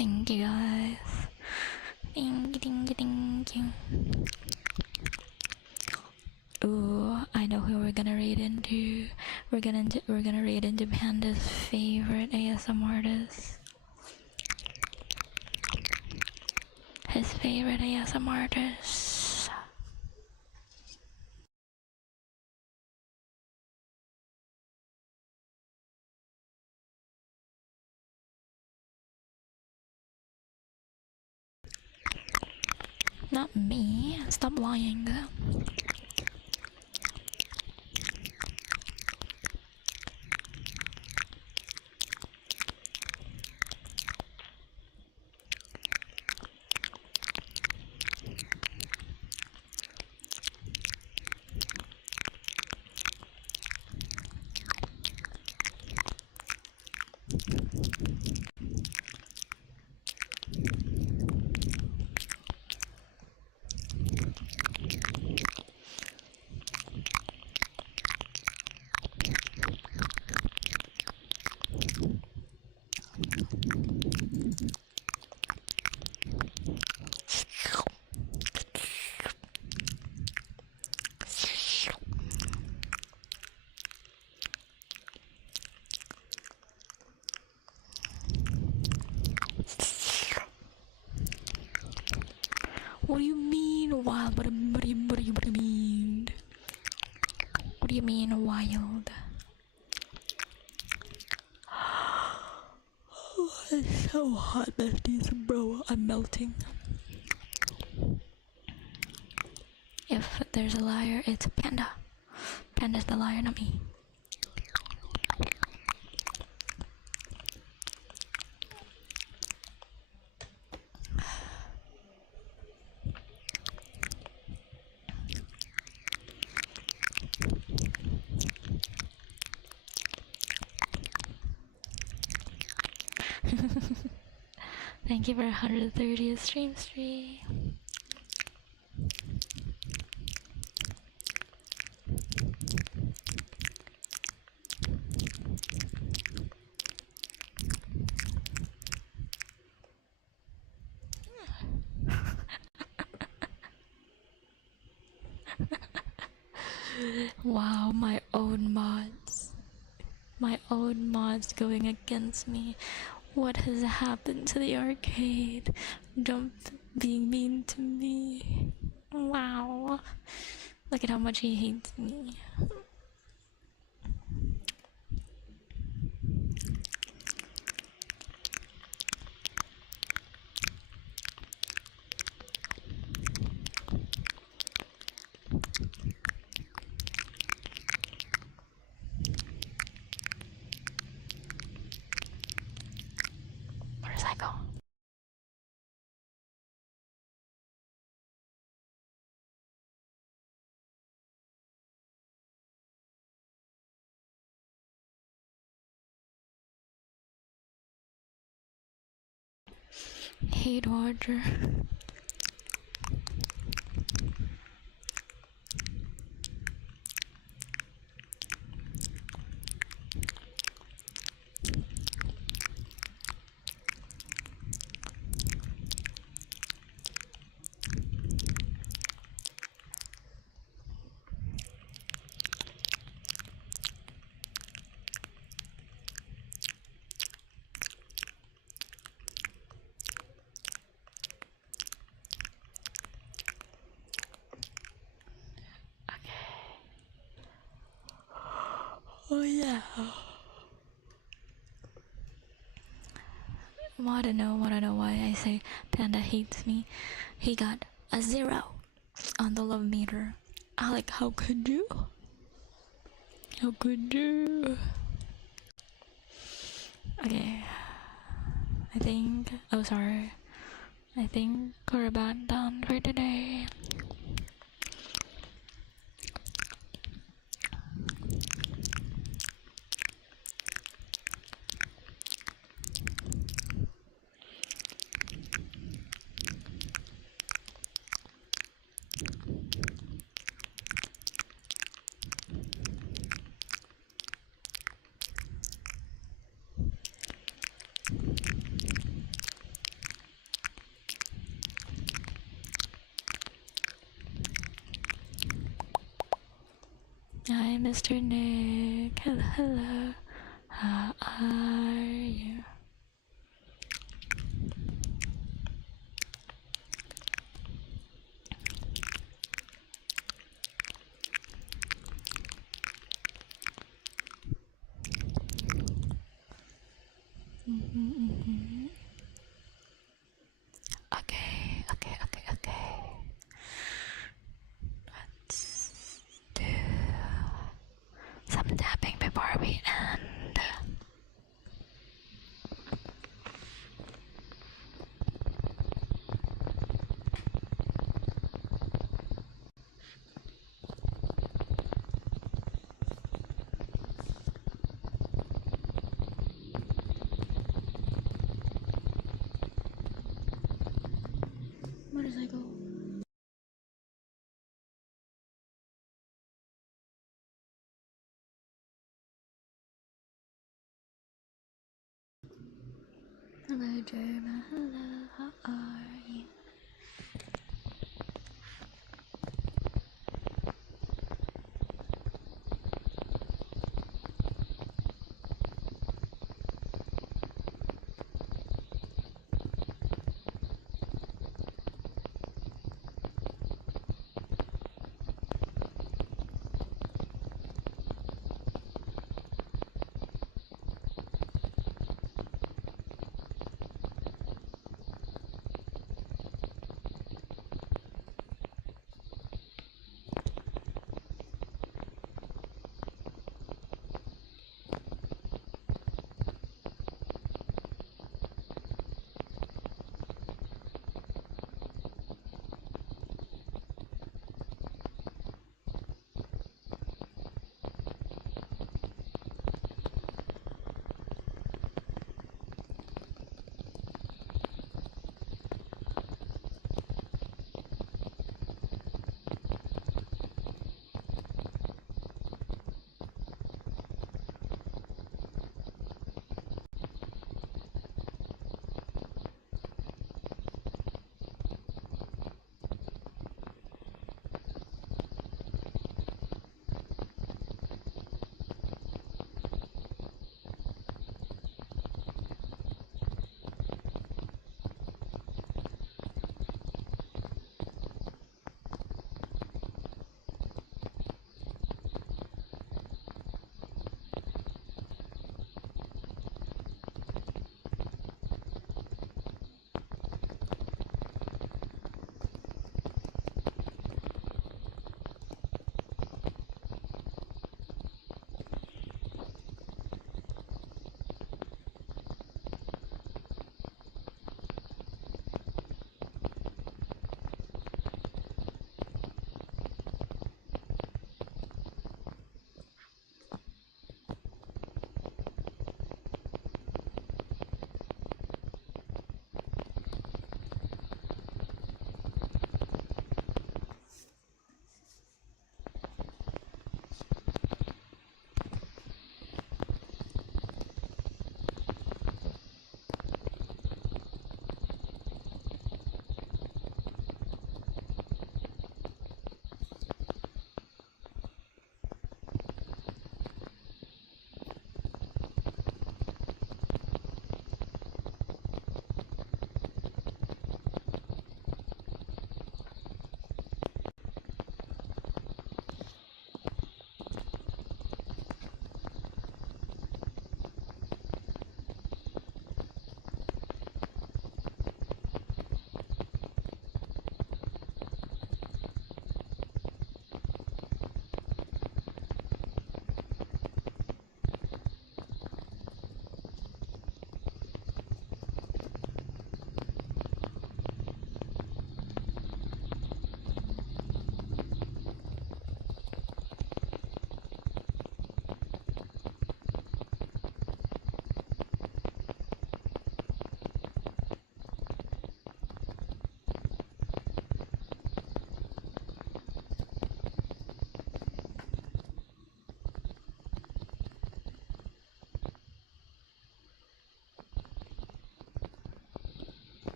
Thank you guys. Thank you. Ooh, I know who we're gonna raid into. We're gonna raid into Panda's favorite ASM artist. His favorite ASM artist. Not me. Stop lying. What do you mean wild? What do you mean? What do you mean wild? It's so hot, besties, bro. I'm melting. If there's a liar, it's Panda. Panda's the liar, not me. Thank you for 130th stream. Wow, my own mods. My own mods going against me. What has happened to the arcade? Don't being mean to me. Wow. Look at how much he hates me. Where does that go? Hate Roger. Oh yeah. I don't know why I say Panda hates me. He got a 0 on the love meter. How could you? How could you? Okay. I think we're about done for today. Mr. Nick. Hello, hello. How are you? Okay, okay, okay, okay. Let's do some tapping before we end. Motorcycle. Hello, German. Hello, how are you?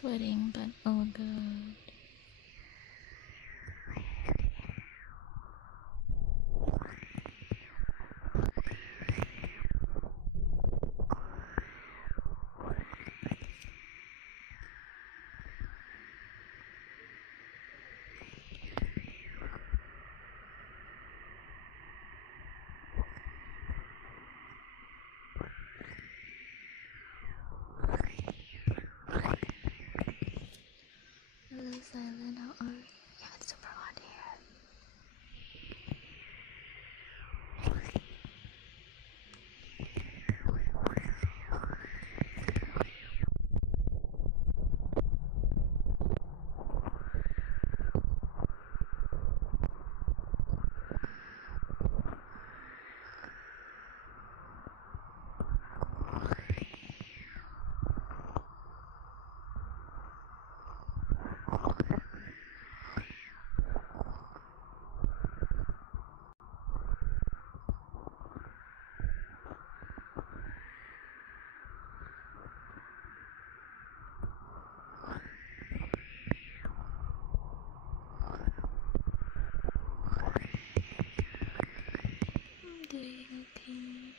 sweating, but oh good. Hello, Silent. How are you? Yeah, it's super hot here. I'm doing okay.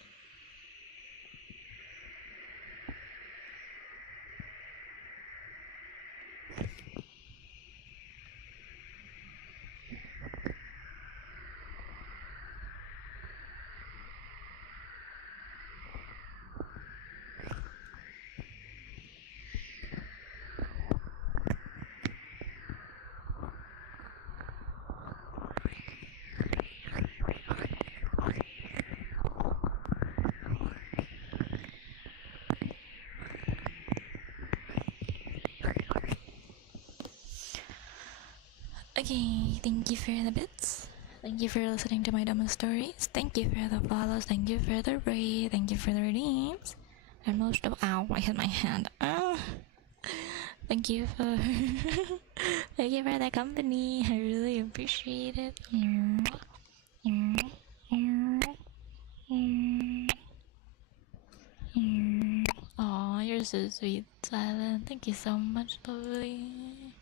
Okay, thank you for the bits. Thank you for listening to my dumb stories. Thank you for the follows. Thank you for the raid. Thank you for the redeems. And most of ow, I hit my hand. Thank you for thank you for the company. I really appreciate it. Aw, you're so sweet, Silent. Thank you so much, lovely.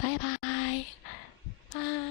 Bye bye. Bye.